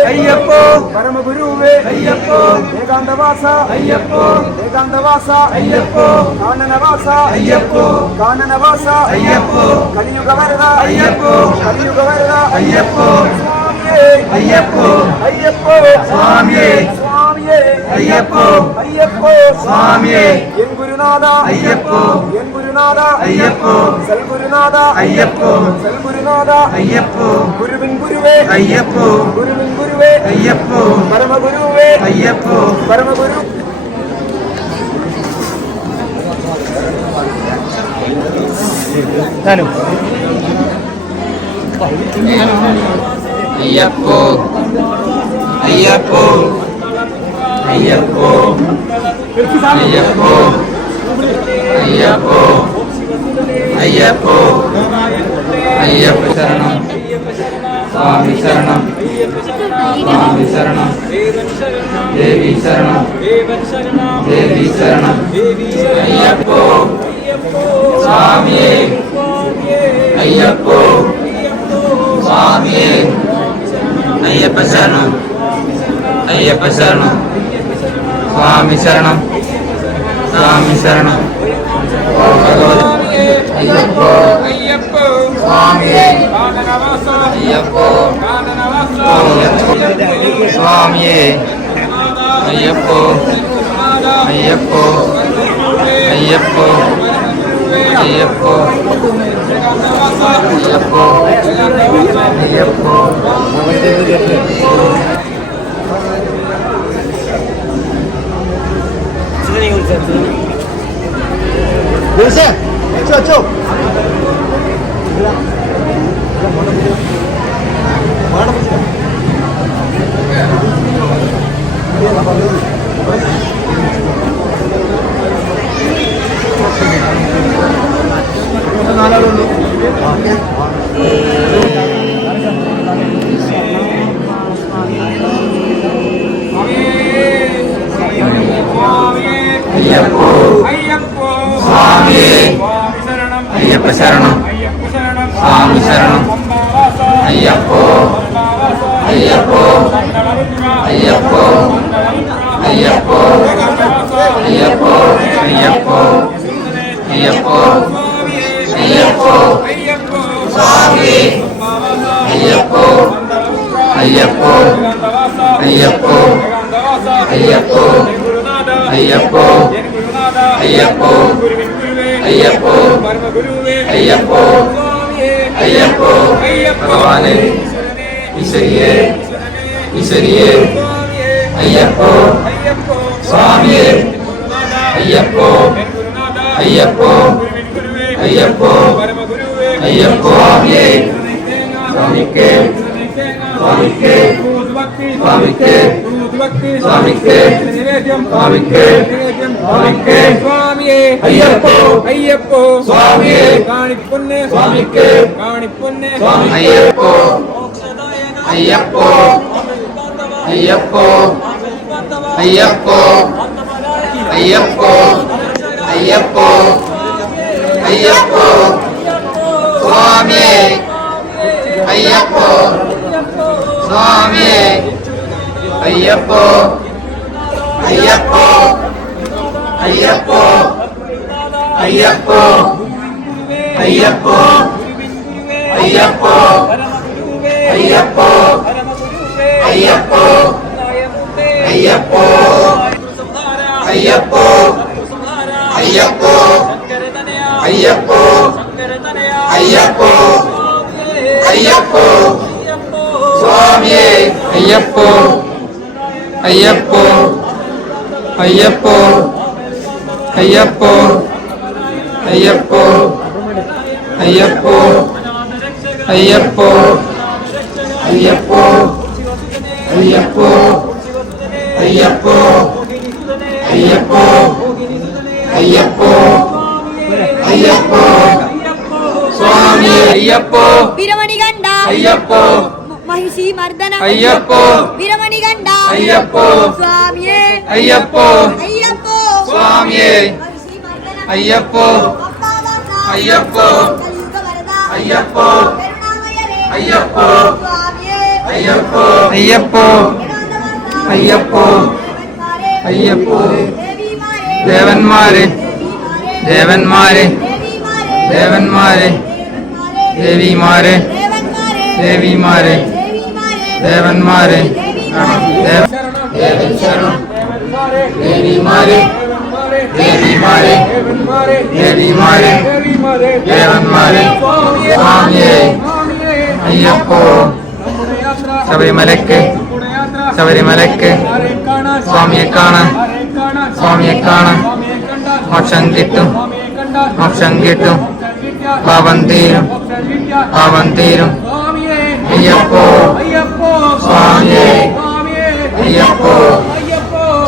അയ്യപ്പോ പരമഗുരുവേ അയ്യപ്പോ ഏകാന്തവാസ അയ്യപ്പോ ഏകാന്തവാസ അയ്യപ്പോ കാനനവാസ അയ്യപ്പോ കാനനവാസ അയ്യപ്പോ കലിയുഗ വരദ അയ്യപ്പോ കലിയുഗ വരദ അയ്യപ്പോ സ്വാമിയേ അയ്യപ്പോ അയ്യപ്പോ സ്വാമിയേ സ്വാമിയേ അയ്യപ്പോ അയ്യപ്പോ സ്വാമിയേ എൻ ഗുരുനാഥ അയ്യപ്പോ എൻ ഗുരുനാഥ അയ്യപ്പോ സൽഗുരുനാഥ അയ്യപ്പോ സൽഗുരുനാഥ അയ്യപ്പോ ഗുരുവിൻ ഗുരുവേ അയ്യപ്പോ ഗുരുവിൻ ഗുരുവേ അയ്യപ്പോ പരമഗുരുവേ അയ്യപ്പോ പരമഗുരു അയ്യപ്പോ അയ്യപ്പോ അയ്യപ്പോ അയ്യപ്പോ അയ്യപ്പോ അയ്യപ്പോ അയ്യപ്പ ശരണം സ്വാമി ശരണം സ്വാമി ശരണം ദേവി ശരണം ദേവി ശരണം അയ്യപ്പോ സ്വാമിയേ അയ്യപ്പോ സ്വാമിയേ അയ്യപ്പ ശരണം അയ്യപ്പ ശരണം സ്വാമി ശരണം സ്വാമി ശരണം ഓ ഭഗവതി അയ്യപ്പോ അയ്യപ്പോ സ്വാമിയേ കാനനവാസ അയ്യപ്പോ കാനനവാസ സ്വാമിയേ അയ്യപ്പോ അയ്യപ്പോ അയ്യപ്പോ അയ്യപ്പോ അയ്യപ്പോ അയ്യപ്പോ അയ്യപ്പോ അയ്യപ്പോ സ്വാമിയേ സ്വാമി ശരണം അയ്യപ്പ ശരണം അയ്യപ്പ ശരണം സ്വാമി ശരണം പമ്പാവാസ അയ്യപ്പോ പമ്പാവാസ അയ്യപ്പോ മംഗളപുത്ര അയ്യപ്പോ അയ്യപ്പോ അയ്യപ്പോ അയ്യപ്പോ അയ്യപ്പോ അയ്യപ്പോ അയ്യപ്പോ സ്വാമി അയ്യപ്പോ അയ്യപ്പോ അയ്യപ്പോ അയ്യപ്പോ ഗുരുനാഥ അയ്യപ്പോ ഗുരുനാഥ അയ്യപ്പോ ഗുരുവിൻ ഗുരുവേ അയ്യപ്പോ പരമഗുരുവേ അയ്യപ്പോ സ്വാമിയേ അയ്യപ്പോ അയ്യപ്പോ ഭഗവാനെ ഈശ്വരിയെ ഈശ്വരിയെ സ്വാമിയേ അയ്യപ്പോ അയ്യപ്പോ സ്വാമിയെ ഗുരുനാഥ അയ്യപ്പോ ഗുരുനാഥ അയ്യപ്പോ ഗുരുവിൻ ഗുരുവേ അയ്യപ്പോ പരമഗുരുവേ അയ്യപ്പോ സ്വാമിയെ സ്വാമിക്ക് സ്വാമിക്ക് സ്വാമിക്ക് സ്വാമിക്ക് സ്വാമിക്ക് സ്വാമിക്ക് സ്വാമിയേ അയ്യപ്പോ അയ്യപ്പോ സ്വാമിയെ കാണിപ്പൊന്നെ സ്വാമിക്ക് കാണിപ്പൊന്നെ അയ്യപ്പോ അയ്യപ്പോ അയ്യപ്പോ അയ്യപ്പോ അയ്യപ്പോ അയ്യപ്പോ അയ്യപ്പോ സ്വാമിയെ അയ്യപ്പോ സ്വാമിയെ അയ്യപ്പോ അയ്യപ്പോ അയ്യപ്പോ അയ്യപ്പോ അയ്യപ്പോ അയ്യപ്പോ അയ്യപ്പോ അയ്യപ്പോ അയ്യപ്പോ അയ്യപ്പോ അയ്യപ്പോ അയ്യപ്പോ അയ്യപ്പോ അയ്യപ്പോ സ്വാമിയെ അയ്യപ്പോ അയ്യപ്പോ അയ്യപ്പോ അയ്യപ്പോ അയ്യപ്പോ അയ്യപ്പോ അയ്യപ്പോ അയ്യപ്പോ അയ്യപ്പോ അയ്യപ്പോ അയ്യപ്പോ അയ്യപ്പോ അയ്യപ്പോ സ്വാമി അയ്യപ്പോ വിരമണികണ്ഠ അയ്യപ്പോ മഹിഷി മർദ്ദന അയ്യപ്പോ വിരമണികണ്ഠ അയ്യപ്പോ സ്വാമിയേ അയ്യപ്പോ അയ്യപ്പോ സ്വാമിയേ മഹിഷി മർദ്ദന അയ്യപ്പോ അയ്യപ്പോ അയ്യപ്പോ അയ്യപ്പോ അയ്യപ്പോ അയ്യപ്പോ അയ്യപ്പോ അയ്യപ്പോ ദേവന്മാരെ ദേവന്മാരെ ദേവന്മാരെ ദേവിമാരെ ദേവിമാരെ ദേവന്മാരെ ദേവൻ ശരണം ദേവിമാരെ ദേവിമാരെ ദേവിമാരെ ദേവന്മാരെ സ്വാമിയേ അയ്യപ്പോ ശബരിമലക്ക് ശബരിമലക്ക് സ്വാമിയെ കാണാൻ സ്വാമിയെ കാണാൻ മോക്ഷം കിട്ടും മോക്ഷം കിട്ടും പാപം തീരും പാപം തീരും അയ്യപ്പോ സ്വാമിയേ അയ്യപ്പോ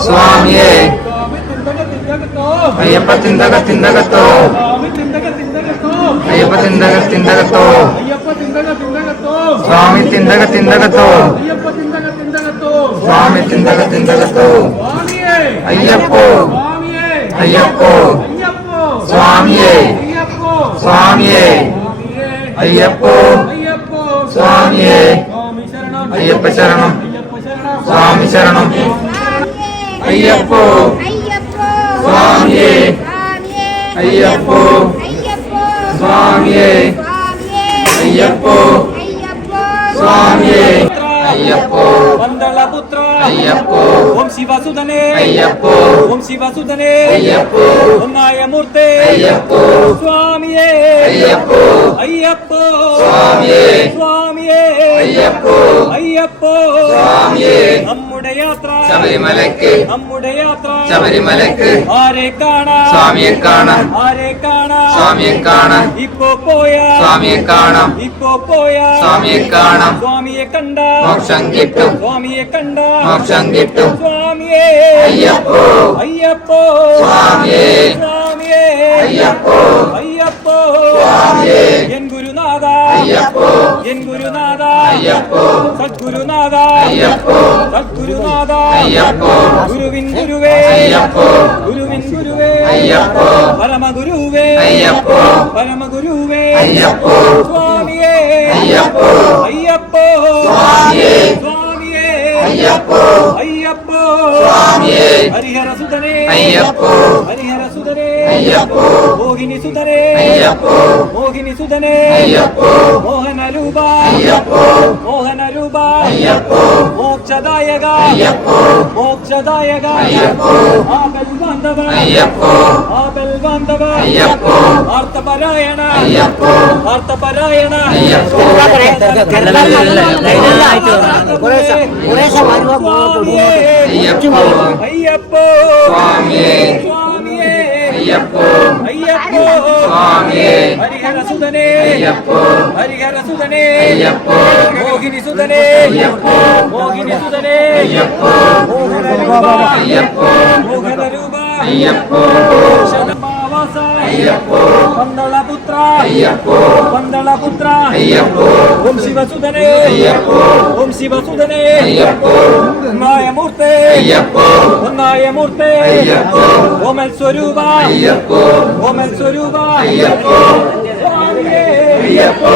സ്വാമിയേ അയ്യപ്പ തിന്തകത്തോ അയ്യപ്പ തിന്തകത്തോ സ്വാമി തിന്തകത്തോ സ്വാമി തിന്തകത്തോ അയ്യപ്പോ അയ്യപ്പോ സ്വാമിയേ സ്വാമിയേ അയ്യപ്പോ സ്വാമിയേ അയ്യപ്പ ശരണം സ്വാമി ശരണം അയ്യപ്പോ സ്വാമിയേ അയ്യപ്പോ സ്വാമിയേ അയ്യപ്പോ സ്വാമിയേ അയ്യപ്പോ പന്തളപുത്ര അയ്യപ്പോ ഓം ശിവസുതനേ അയ്യപ്പോ ഓം ശിവസുതനേ അയ്യപ്പോ ഒന്നായ മൂർത്തേ അയ്യപ്പോ സ്വാമിയേ അയ്യപ്പോ അയ്യപ്പോ സ്വാമിയേ സ്വാമിയേ അയ്യപ്പോ അയ്യപ്പോ സ്വാമിയേ നമ്മുടെ യാത്ര ശബരിമലക്ക് നമ്മുടെ യാത്ര ശബരിമലക്ക് ആരെ കാണാം സ്വാമിയെ കാണാം ആരെ കാണാം സ്വാമിയെ കാണാം ഇപ്പോ പോയാ സ്വാമിയെ കാണാം ഇപ്പോ പോയാ സ്വാമിയെ കാണാം സ്വാമിയെ കണ്ട മോക്ഷം കിട്ടും സ്വാമിയെ കണ്ട മോക്ഷം കിട്ടും സ്വാമിയേ അയ്യപ്പോ അയ്യപ്പോ സ്വാമിയേ സ്വാമിയേ അയ്യപ്പോ അയ്യപ്പോ സ്വാമിയേ എൻ ഗുരുനാഥ അയ്യപ്പോ എൻ ഗുരുനാഥ അയ്യപ്പോ സദ്ഗുരുനാഥ അയ്യപ്പോ സദ്ഗുരുനാഥ അയ്യപ്പോ ഗുരുവിൻ ഗുരുവേ അയ്യപ്പോ ഗുരുവിൻ ഗുരുവേ അയ്യപ്പോ പരമഗുരുവേ അയ്യപ്പോ പരമഗുരുവേ അയ്യപ്പോ സ്വാമിയേ അയ്യപ്പോ അയ്യപ്പോ സ്വാമിയേ സ്വാമിയേ അയ്യപ്പോ അയ്യപ്പോ സ്വാമിയേ ഹരിഹര സുതനേ അയ്യപ്പോ ഹരിഹര സുതനേ അയ്യപ്പോ മോഹിനി സുതനേ അയ്യപ്പോ മോഹിനി സുതനേ അയ്യപ്പോ മോഹന രൂപ അയ്യപ്പോ മോഹന രൂപ അയ്യപ്പോ മോക്ഷദായക അയ്യപ്പോ മോക്ഷദായക അയ്യപ്പോ ആപൽ ബാന്ധവ അയ്യപ്പോ ആപൽ ബാന്ധവ അയ്യപ്പോ ആർത്തപരായണ അയ്യപ്പോ ആർത്തപരായണ അയ്യപ്പോ അയ്യപ്പോ അയ്യപ്പോ സ്വാമിയേ സ്വാമിയേ അയ്യപ്പോ അയ്യപ്പോ സ്വാമിയേ ഹരിഹര സുതനേ അയ്യപ്പോ ഹരിഹര സുതനേ അയ്യപ്പോ മോഹിനി സുതനേ അയ്യപ്പോ മോഹിനി സുതനേ അയ്യപ്പോ മോഹന രൂപ അയ്യപ്പോ മോഹന രൂപ അയ്യപ്പോ ശതമാവാസ അയ്യപ്പോ പന്തളപുത്ര അയ്യപ്പോ പന്തളപുത്ര അയ്യപ്പോ ഓം ശിവസുതനേ അയ്യപ്പോ ഓം ശിവസുതനേ അയ്യപ്പോ ഒന്നായ മൂർത്തേ അയ്യപ്പോ ഒന്നായ മൂർത്തേ അയ്യപ്പോ ഓമൽ സ്വരൂപ അയ്യപ്പോ ഓമൽ സ്വരൂപ അയ്യപ്പോ സ്വാമിയേ അയ്യപ്പോ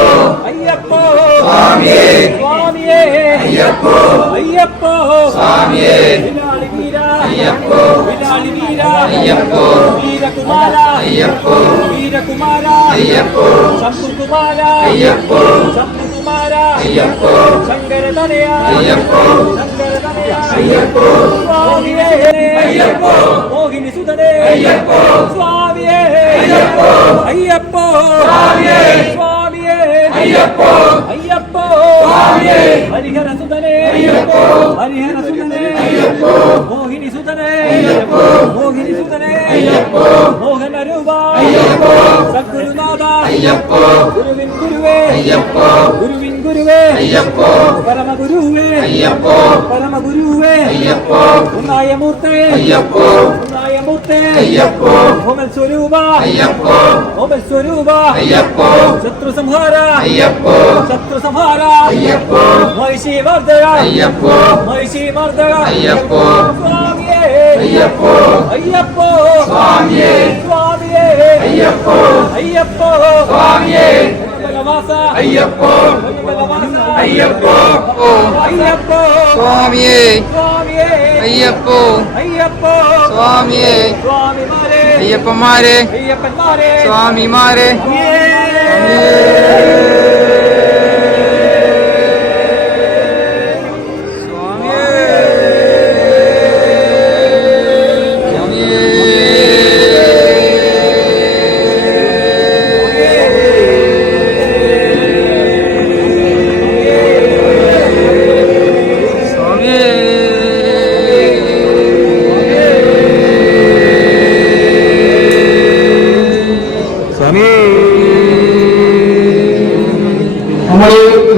അയ്യപ്പോ സ്വാമിയേ സ്വാമിയേ അയ്യപ്പോ അയ്യപ്പോ സ്വാമിയേ വിലാളി വീര അയ്യപ്പോ വിലാളി വീര അയ്യപ്പോ വീരകുമാര അയ്യപ്പോ വീരകുമാര അയ്യപ്പോ ശംഭുകുമാര അയ്യപ്പോ ശംഭുകുമാര അയ്യപ്പോ ശങ്കരതനയ അയ്യപ്പോ ശങ്കരതനയ അയ്യപ്പോ സ്വാമിയേ അയ്യപ്പോ മോഹിനി സുതനേ അയ്യപ്പോ സ്വാമിയേ അയ്യപ്പോ അയ്യപ്പോ സ്വാമിയേ സ്വാമിയേ അയ്യപ്പോ അയ്യപ്പോ സ്വാമിയേ ഹരിഹര സുതനേ അയ്യപ്പോ ഹരിഹര സുതനേ മോഹിനി സുതനേ മോഹിനി സുതനേ മോഹന രൂപ സദ്ഗുരുനാഥ ഗുരുവിൻ ഗുരുവേ ഗുരുവിൻ ഗുരുവേ പരമഗുരുവേ പരമഗുരുവേ ഒന്നായ മൂർത്തേ ഒന്നായ മൂർത്തേ ഓമൽ സ്വരൂപ ഓമൽ സ്വരൂപ ശത്രു സംഹാര ശത്രു സംഹാര മഹിഷി മർദ്ദക മഹിഷി മർദ്ദക സ്വാമിയേ അയ്യപ്പോ സ്വാമിയേ സ്വാമിയേ അയ്യപ്പോ അയ്യപ്പോ സ്വാമിയേ ബലവാസ അയ്യപ്പോ ബലവാസ അയ്യപ്പോ അയ്യപ്പോ സ്വാമിയേ സ്വാമിയേ അയ്യപ്പോ അയ്യപ്പോ സ്വാമിയേ സ്വാമിമാരെ അയ്യപ്പന്മാരെ അയ്യപ്പന്മാരെ സ്വാമിമാരെ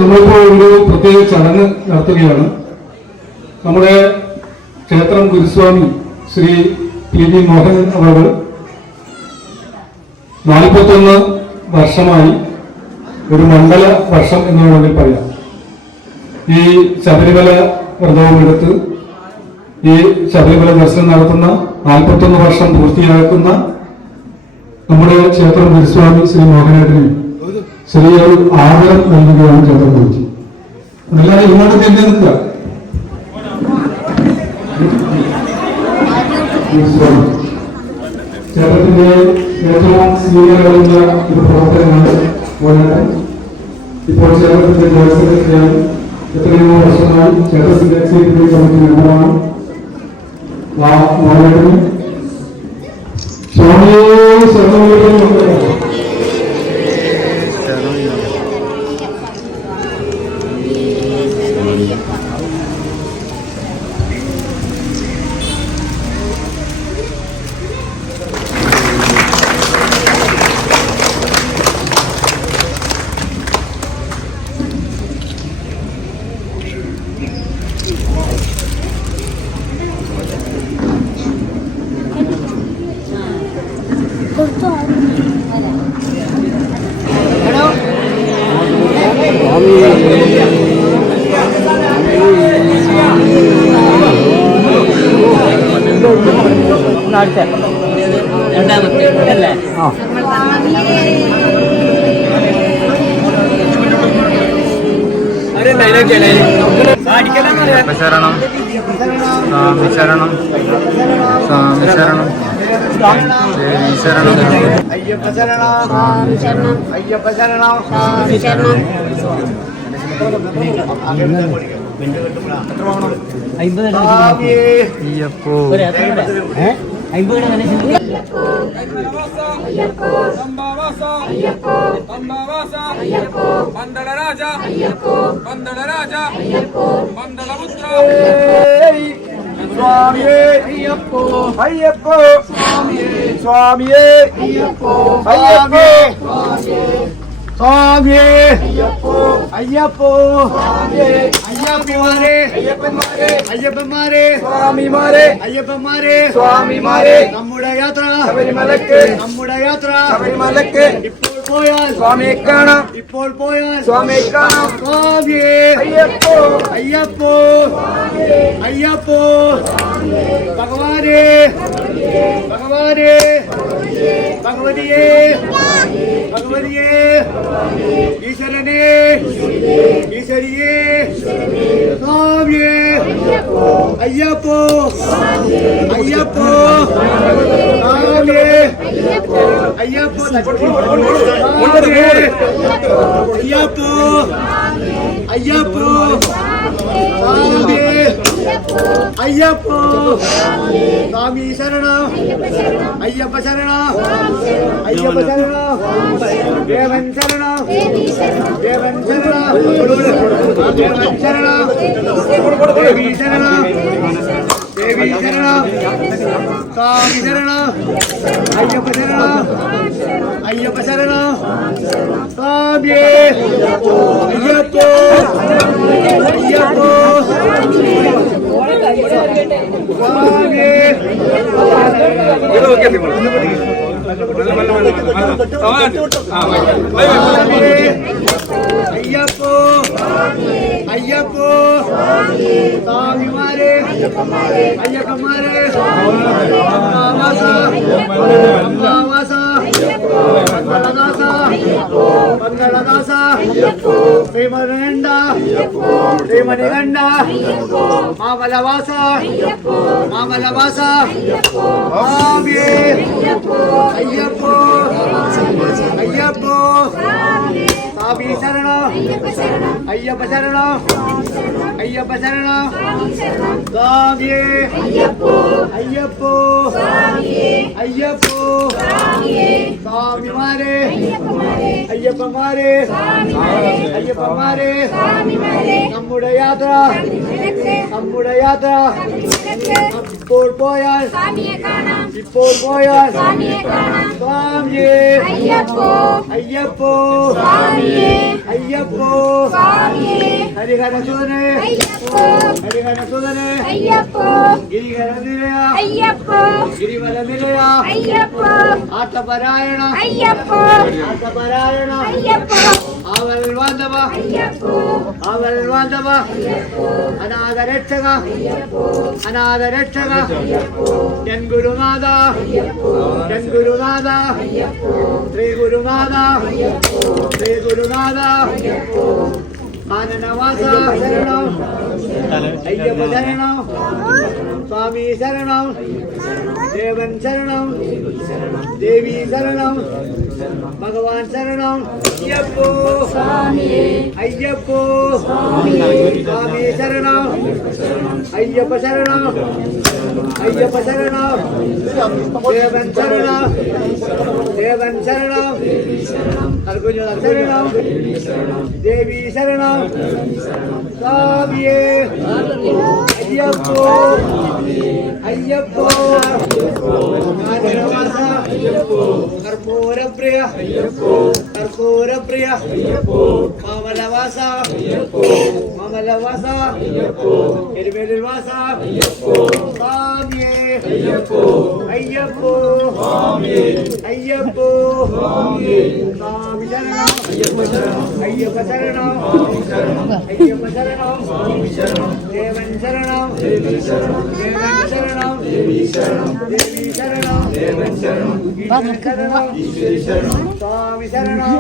നമ്മളിപ്പോൾ ഒരു പ്രത്യേക ചടങ്ങ് നടത്തുകയാണ്. നമ്മുടെ ക്ഷേത്രം ഗുരുസ്വാമി ശ്രീ പി വി മോഹൻ അവർ 41 വർഷമായി ഒരു മണ്ഡല വർഷം എന്ന് വേണമെങ്കിൽ പറയാം. ഈ ശബരിമല വ്രതവും എടുത്ത് ഈ ശബരിമല ദർശനം നടത്തുന്ന 41 വർഷം പൂർത്തിയാക്കുന്ന നമ്മുടെ ക്ഷേത്രം ഗുരുസ്വാമി ശ്രീ മോഹനേട്ടന് ചെറിയൊരു ആദരം നൽകുകയാണ് ക്ഷേത്രം കുറിച്ച്. എല്ലാവരും ഇങ്ങോട്ട് തന്നെ നിൽക്കുക. ക്ഷേത്രത്തിന്റെ ഏറ്റവും സീനിയറായിരുന്ന ഒരു പ്രവർത്തനമാണ് മോഹനേട്ടൻ. ഇപ്പോൾ ക്ഷേത്രത്തിന്റെ ജനറൽ സെക്രട്ടറിയാണ്. എത്രയോ വർഷമായി ക്ഷേത്രത്തിന്റെ എക്സിക്യൂട്ടീവ് കമ്മിറ്റി മെമ്പറാണ്. മോഹനേട്ടന് സ്വാമിയെ ശരണമേൽക്കുന്നുണ്ട്. രണ്ടാമത്തെ അല്ലേ ശരണം സ്വാമി ശരണം സ്വാമി ശരണം ദേവി ശരണം അയ്യപ്പ ശരണം അയ്യപ്പ ശരണം സ്വാമി ശരണം അയ്യപ്പോ പന്തളരാജ പന്തളരാജ പന്തളപുത്ര സ്വാമിയേ അയ്യപ്പോ അയ്യപ്പോ സ്വാമിയേ സ്വാമിയേ അയ്യപ്പോ അയ്യപ്പോ സ്വാമിയേ അയ്യപ്പോ അയ്യപ്പോ സ്വാമിയേ അയ്യപ്പന്മാരെ അയ്യപ്പന്മാരെ അയ്യപ്പന്മാരെ സ്വാമിമാരെ അയ്യപ്പന്മാരെ സ്വാമിമാരെ നമ്മുടെ യാത്ര ശബരിമലക്ക് നമ്മുടെ യാത്ര ശബരിമലക്ക് ഇപ്പോൾ പോയാൽ സ്വാമിയെ കാണാം ഇപ്പോൾ പോയാൽ സ്വാമിയെ കാണാം സ്വാമിയേ അയ്യപ്പോ അയ്യപ്പോ അയ്യപ്പോ ഭഗവാനെ ഭഗവാനെ ഭഗവതിയെ ഭഗവതിയെ ഈശ്വരനെ ഈശ്വരിയെ സ്വാമിയെ അയ്യപ്പോ അയ്യപ്പോ സ്വാമിയെ അയ്യപ്പോ സ്വാമിയെ അയ്യപ്പോ അയ്യപ്പോ സ്വാമിയെ അയ്യപ്പോ സ്വാമി ശരണം അയ്യപ്പ ശരണം അയ്യപ്പ ശരണം ദേവൻ ശരണം ദേവൻ ശരണം ദേവൻ ശരണം ദേവി ശരണം ദേവി ശരണം സ്വാമി ശരണം അയ്യപ്പ ശരണം അയ്യപ്പ ശരണം സ്വാമിയേ അയ്യപ്പോ അയ്യപ്പോ അയ്യപ്പോ അയ്യപ്പോ സ്വാമിമാരെ അയ്യപ്പന്മാരെ അമ്മാവാസ അമ്മാവാസ പന്തളദാസ പന്തളദാസ ശ്രീമണികണ്ഠ ശ്രീമണികണ്ഠ മാമലവാസ മാമലവാസ സ്വാമിയേ അയ്യപ്പോ അയ്യപ്പോ സ്വാമി ശരണം അയ്യപ്പ ശരണം അയ്യപ്പ ശരണം സ്വാമിയേ അയ്യപ്പോ അയ്യപ്പോ സ്വാമിമാരെ അയ്യപ്പന്മാരെ അയ്യപ്പന്മാരെ നമ്മുടെ യാത്ര നമ്മുടെ യാത്ര ഇപ്പോൾ പോയാൽ ഇപ്പോൾ പോയാൽ സ്വാമിയേ അയ്യപ്പോ അയ്യപ്പോ ഹരിഹരസുതനെ ഹരിഹരസുതനെ ഗിരിഹര നിലയ ഗിരിവര നിലയ ആത്തപരായണ ആത്തപരായണ ആവൽ വാന്ധവ ആവൽ വാന്ധവ അനാഥ രക്ഷക അനാഥ രക്ഷക എൻ ഗുരുനാഥ എൻ ഗുരുനാഥ ശ്രീ ഗുരുനാഥ ശ്രീ ഗുരുനാഥ ആനനവാസ ശരണം അയ്യപ്പ ശരണം സ്വാമി ശരണം ദേവൻ ശരണം ദേവി ശരണം ഭഗവാൻ ശരണം അയ്യപ്പോ അയ്യപ്പോ സ്വാമി ശരണം അയ്യപ്പ ശരണം അയ്യപ്പ ശരണം ദേവൻ ശരണം ദേവൻ ശരണം അർജുന ശരണം ദേവി ശരണം സ്വാമിയേ അയ്യപ്പോ അയ്യപ്പോ ആനനവാസ കർപ്പൂരപ്രിയ കർപ്പൂരപ്രിയ മാമലവാസ മാമലവാസ എരുമേലിവാസ സ്വാമിയേ അയ്യപ്പോ അയ്യപ്പോ സ്വാമി ശരണം അയ്യപ്പ ശരണം അയ്യപ്പ ശരണം ദേവൻ ശരണം ദേവൻ ശരണം ദേവി ശരണം ഈശ്വരി ശരണം സ്വാമി ശരണം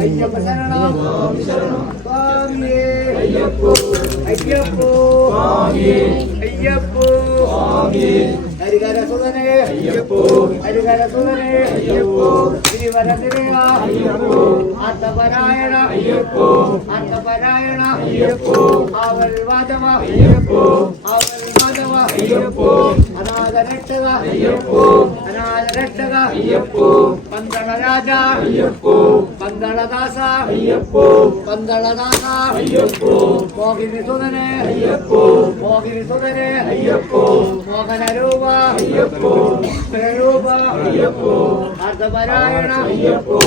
അയ്യപ്പ ശരണം സ്വാമിയേ അയ്യപ്പോ അയ്യപ്പോ അയ്യപ്പോ ഹരിഹരസുതനെ അയ്യപ്പോ ഹരിഹരസുതനെ അയ്യപ്പോ ഗിരിവര നിലയ അയ്യപ്പോ ആത്തപരായണ അയ്യപ്പോ ആത്തപരായണ അയ്യപ്പോ ആവൽ വാധവ അയ്യപ്പോ ആവൽ വാധവ അയ്യപ്പോ അനാഥ രക്ഷക അയ്യപ്പോ അനാഥ രക്ഷക അയ്യപ്പോ പന്തള രാജ അയ്യപ്പോ പന്തളദാസ അയ്യപ്പോ പന്തളദാസ അയ്യപ്പോ മോഹിനി സുതനെ അയ്യപ്പോ മോഹിനി സുതനെ അയ്യപ്പോ മോഹന രൂപ അയ്യപ്പോ രൂപ അയ്യപ്പോ ആർത്തപരായണ അയ്യപ്പോ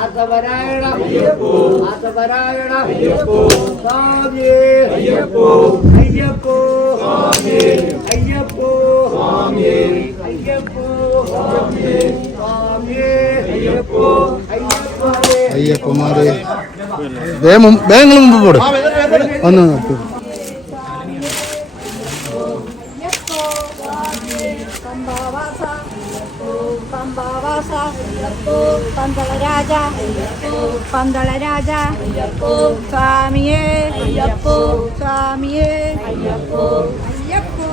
ആർത്തപരായണ അയ്യപ്പോ ആർത്തപരായണ അയ്യപ്പോ സ്വാമിയേ അയ്യപ്പോ അയ്യപ്പോ സ്വാമിയേ അയ്യപ്പോ സ്വാമിയേ അയ്യപ്പോ സ്വാമിയേ സ്വാമിയേ അയ്യപ്പോ അയ്യപ്പോ അയ്യപ്പന്മാരെ വേഗങ്ങൾ മുമ്പ് പോടും ഒന്ന് നോക്കൂ പന്തള രാജ പന്തള രാജ സ്വാമിയേ അയ്യപ്പോ സ്വാമിയേ അയ്യപ്പോ അയ്യപ്പോ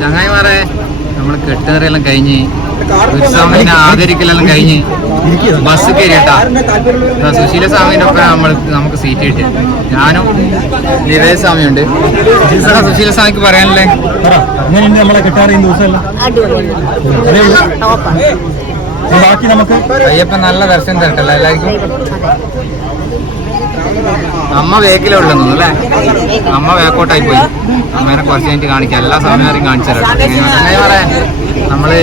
ചങ്ങായിമാരെ നമ്മള് കെട്ടേറിയെല്ലാം കഴിഞ്ഞ് സ്വാമിനെ ആദരിക്കലെല്ലാം കഴിഞ്ഞ് ബസ് കയറിയിട്ടാ സുശീല സ്വാമിന്റെ ഒപ്പം നമുക്ക് സീറ്റ് കിട്ടി. ഞാനും നിവേദ് സ്വാമിയുണ്ട്. സുശീല സ്വാമിക്ക് പറയാനല്ലേ? നമ്മളെ കിട്ടാറിയ ദിവസമല്ല ബാക്കി നമുക്ക് അയ്യപ്പൻ നല്ല ദർശനം തരട്ടല്ല എല്ലാവർക്കും. അമ്മ വേക്കിലുള്ളൂ അല്ലേ? അമ്മ വേക്കോട്ടായി പോയി. അമ്മേനെ കുറച്ച് കഴിഞ്ഞിട്ട് കാണിക്കാം. എല്ലാ സ്വാമിമാരെയും കാണിച്ചു തരാം. നമ്മള്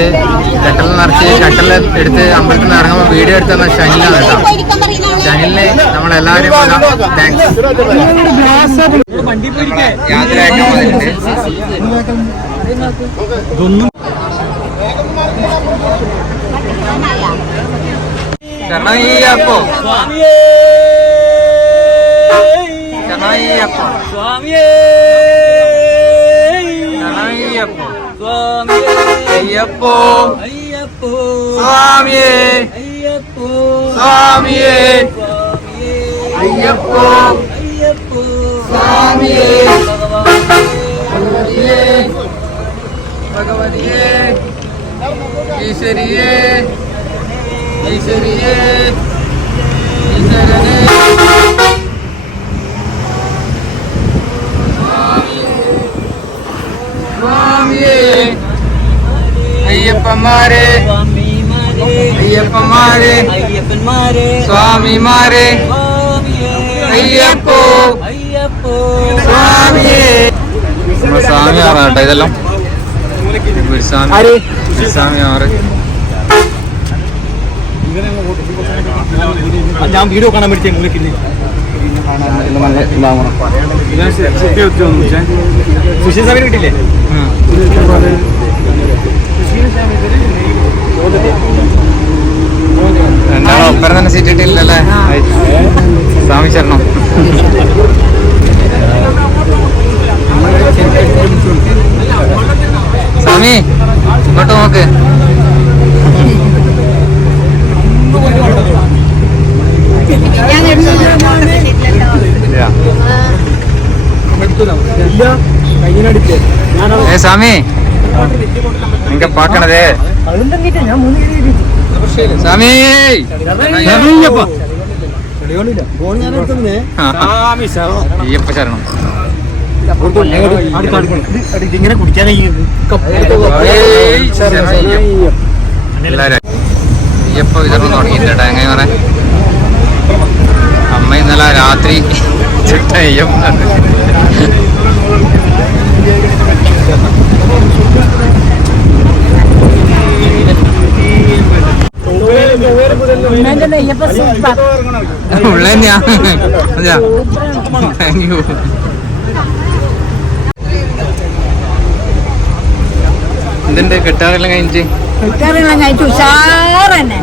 കെട്ടൽ നിറച്ച് കെട്ടൽ എടുത്ത് അമ്പലത്തിൽ നിന്ന് ഇറങ്ങുമ്പോൾ വീഡിയോ എടുത്ത് തന്ന ഷനിലാണ് കേട്ടോ. ഷനിലിന് നമ്മളെല്ലാവരും താങ്ക്സ്. യാത്രയാക്കാൻ വന്നിട്ടുണ്ട്. ശരണയ്യപ്പോ ശരണയ്യപ്പോ ശരണയ്യപ്പോ അയ്യപ്പോ സ്വാമിയേ സ്വാമിയേ അയ്യപ്പോ സ്വാമിയേ ഭഗവതിയേ ഈശ്വരിയേ ഈശ്വരിയേ ഈശ്വരനേ സ്വാമിയേ അയ്യപ്പന്മാരെ അയ്യപ്പന്മാരെ സ്വാമിമാരെ അയ്യപ്പോ സ്വാമിയേ. നമ്മുടെ സ്വാമിയാറാ കേട്ടോ ഇതെല്ലാം. സ്വാമിയാറ് ഞാൻ വീഡിയോ കാണാൻ പറ്റിയ മൂലക്കില്ലേ സുശീൽ സാറിന് കിട്ടില്ലേ? രണ്ടാളും ഒപ്പരം തന്നെ സീറ്റ് കിട്ടിയില്ലല്ലേ? സ്വാമി ശരണം. സ്വാമി ഇങ്ങോട്ട് നോക്ക്. സ്വാമി നിങ്ങ പാക്കണതേ സ്വാമി അയ്യപ്പ ശരണം. ഇങ്ങനെ കുടിക്കാൻ എല്ലാരും അയ്യപ്പ വിതരണം തുടങ്ങിയിട്ടുണ്ട്. എങ്ങനെ പറയാ അമ്മ ഇന്നലെ രാത്രി ചുട്ട അയ്യപ്പ ഉള്ളതന്നെയാ. Thank you. എന്തുണ്ട് കെട്ടാറെല്ലാം കഴിഞ്ഞിട്ട്? കെട്ടാറെല്ലാം കഴിഞ്ഞിട്ട് ഉഷാറന്നെ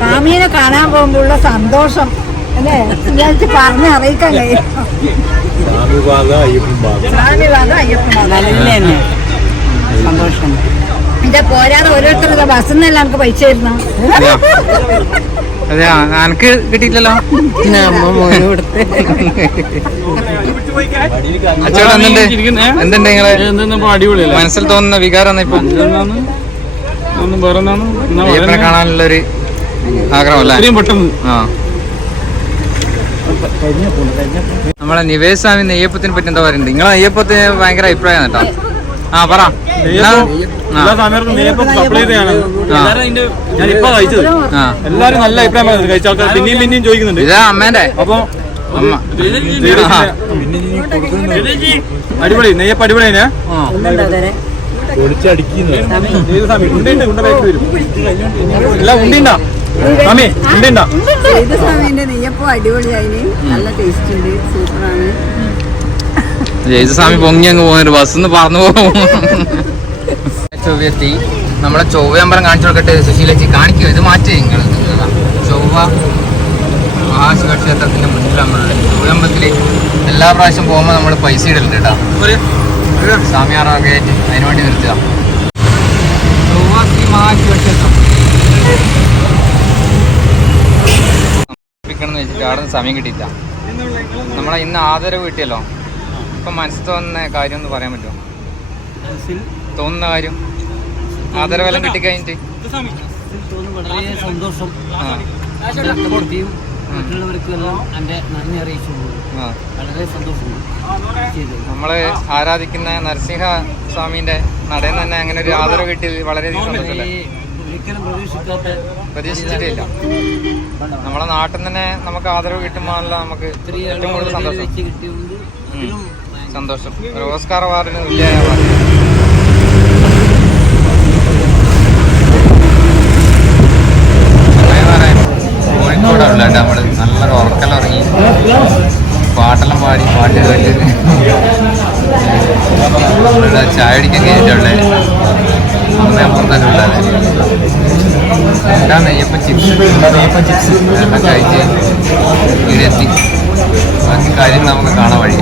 സ്വാമീനെ കാണാൻ പോകുമ്പോഴുള്ള സന്തോഷം അല്ലേ വിചാരിച്ച് പറഞ്ഞറിയിക്കാൻ കഴിയും. സ്വാമി ഭാഗം അയ്യപ്പൻ നല്ല സന്തോഷം. ഇതാ പോരാതെ ഓരോരുത്തരുടെ ബസ്സിൽ നിന്നെല്ലാം നമുക്ക് പൈസ തരുന്നു. അതെയാ എനിക്ക് കിട്ടിയില്ലല്ലോ. അച്ചോടെ എന്തുണ്ട് നിങ്ങളെ മനസ്സിൽ തോന്നുന്ന വികാരം ഇപ്പൊ? അയ്യപ്പനെ കാണാനുള്ളൊരു ആഗ്രഹമല്ല? ആ നമ്മളെ നിവേദ് സ്വാമി നെയ്യപ്പത്തിനെ പറ്റി എന്താ പറയുന്നത്? നിങ്ങളെ നെയ്യപ്പത്തിന് ഭയങ്കര അഭിപ്രായം കേട്ടോ. ആ പറ. എല്ലാരും നല്ല അഭിപ്രായം കഴിച്ച ആൾക്കാർ പിന്നെയും പിന്നെയും ചോദിക്കുന്നുണ്ട്. ഇതാ അമ്മേന്റെ അപ്പൊ അമ്മ അടിപൊളി നെയ്യപ്പ അടിപൊളി. നെയ്യപ്പം അടിപൊളിയായി, നല്ല ടേസ്റ്റ് ഉണ്ട്, സൂപ്പറാണ്. ജയിച്ച സ്വാമി പൊങ്ങി അങ്ങ് പോകുന്നൊരു ബസ് പറന്നു പോകും. എത്തി നമ്മളെ ചൊവ്വയമ്പലം കാണിച്ചു കൊടുക്കട്ടെ സുശീലച്ചി കാണിക്കുക. ഇത് മാറ്റി നിങ്ങൾ ചൊവ്വ മഹാശിവക്ഷേത്രത്തിന്റെ മുന്നിൽ നമ്മളുടെ ചൊവ്വയമ്പലത്തിൽ എല്ലാ പ്രാവശ്യം പോകുമ്പോൾ നമ്മൾ പൈസ ഇടലുണ്ട് കേട്ടോ. സ്വാമിയാറൊക്കെ ആയിട്ട് അതിനു വേണ്ടി നിർത്തുക. ചൊവ്വ ശ്രീ മഹാശിവക്ഷേത്രം എന്ന് വെച്ചിട്ട് അവിടെ നിന്ന് സമയം കിട്ടിയില്ല. നമ്മളെ ഇന്ന് ആദരവ് കിട്ടിയല്ലോ. ഇപ്പം മനസ്സിൽ തോന്നുന്ന കാര്യം ഒന്ന് പറയാൻ പറ്റുമോ? തോന്നുന്ന കാര്യം ആദരവെല്ലാം കിട്ടിക്കഴിഞ്ഞിട്ട് വളരെ സന്തോഷം. മറ്റുള്ളവർക്കെല്ലാം എൻ്റെ നന്ദി അറിയിച്ചു. വളരെ സന്തോഷമുണ്ട്. നമ്മള് ആരാധിക്കുന്ന നരസിംഹ സ്വാമീന്റെ നടയിൽ തന്നെ അങ്ങനെ ഒരു ആദരവ് കിട്ടിയത് വളരെയധികം സന്തോഷമല്ലേ? പ്രതീക്ഷിച്ചിട്ടില്ല. നമ്മളെ നാട്ടിൽ തന്നെ നമുക്ക് ആദരവ് കിട്ടുമ്പോഴല്ല നമുക്ക് ഏറ്റവും കൂടുതൽ സന്തോഷം. സന്തോഷം. ഒരു ഓസ്കാർ അവാർഡിന് തുല്യമായ അവാർഡ്. കോഴിക്കോടുള്ള നമ്മള് നല്ലൊരു ഉറക്കെല്ലാം ഇറങ്ങി പാട്ടെല്ലാം പാടി പാട്ട് കേട്ട് ചായ അടിക്കാൻ കഴിഞ്ഞിട്ടുള്ളേ. അമ്മ അപ്പുറത്തൊക്കെ ഉള്ളത് എന്താ നെയ്യപ്പം ചിപ്സ് എല്ലാം കഴിച്ച് ഇവിടെ എത്തി. ബാക്കി കാര്യം നമുക്ക് കാണാൻ വഴി.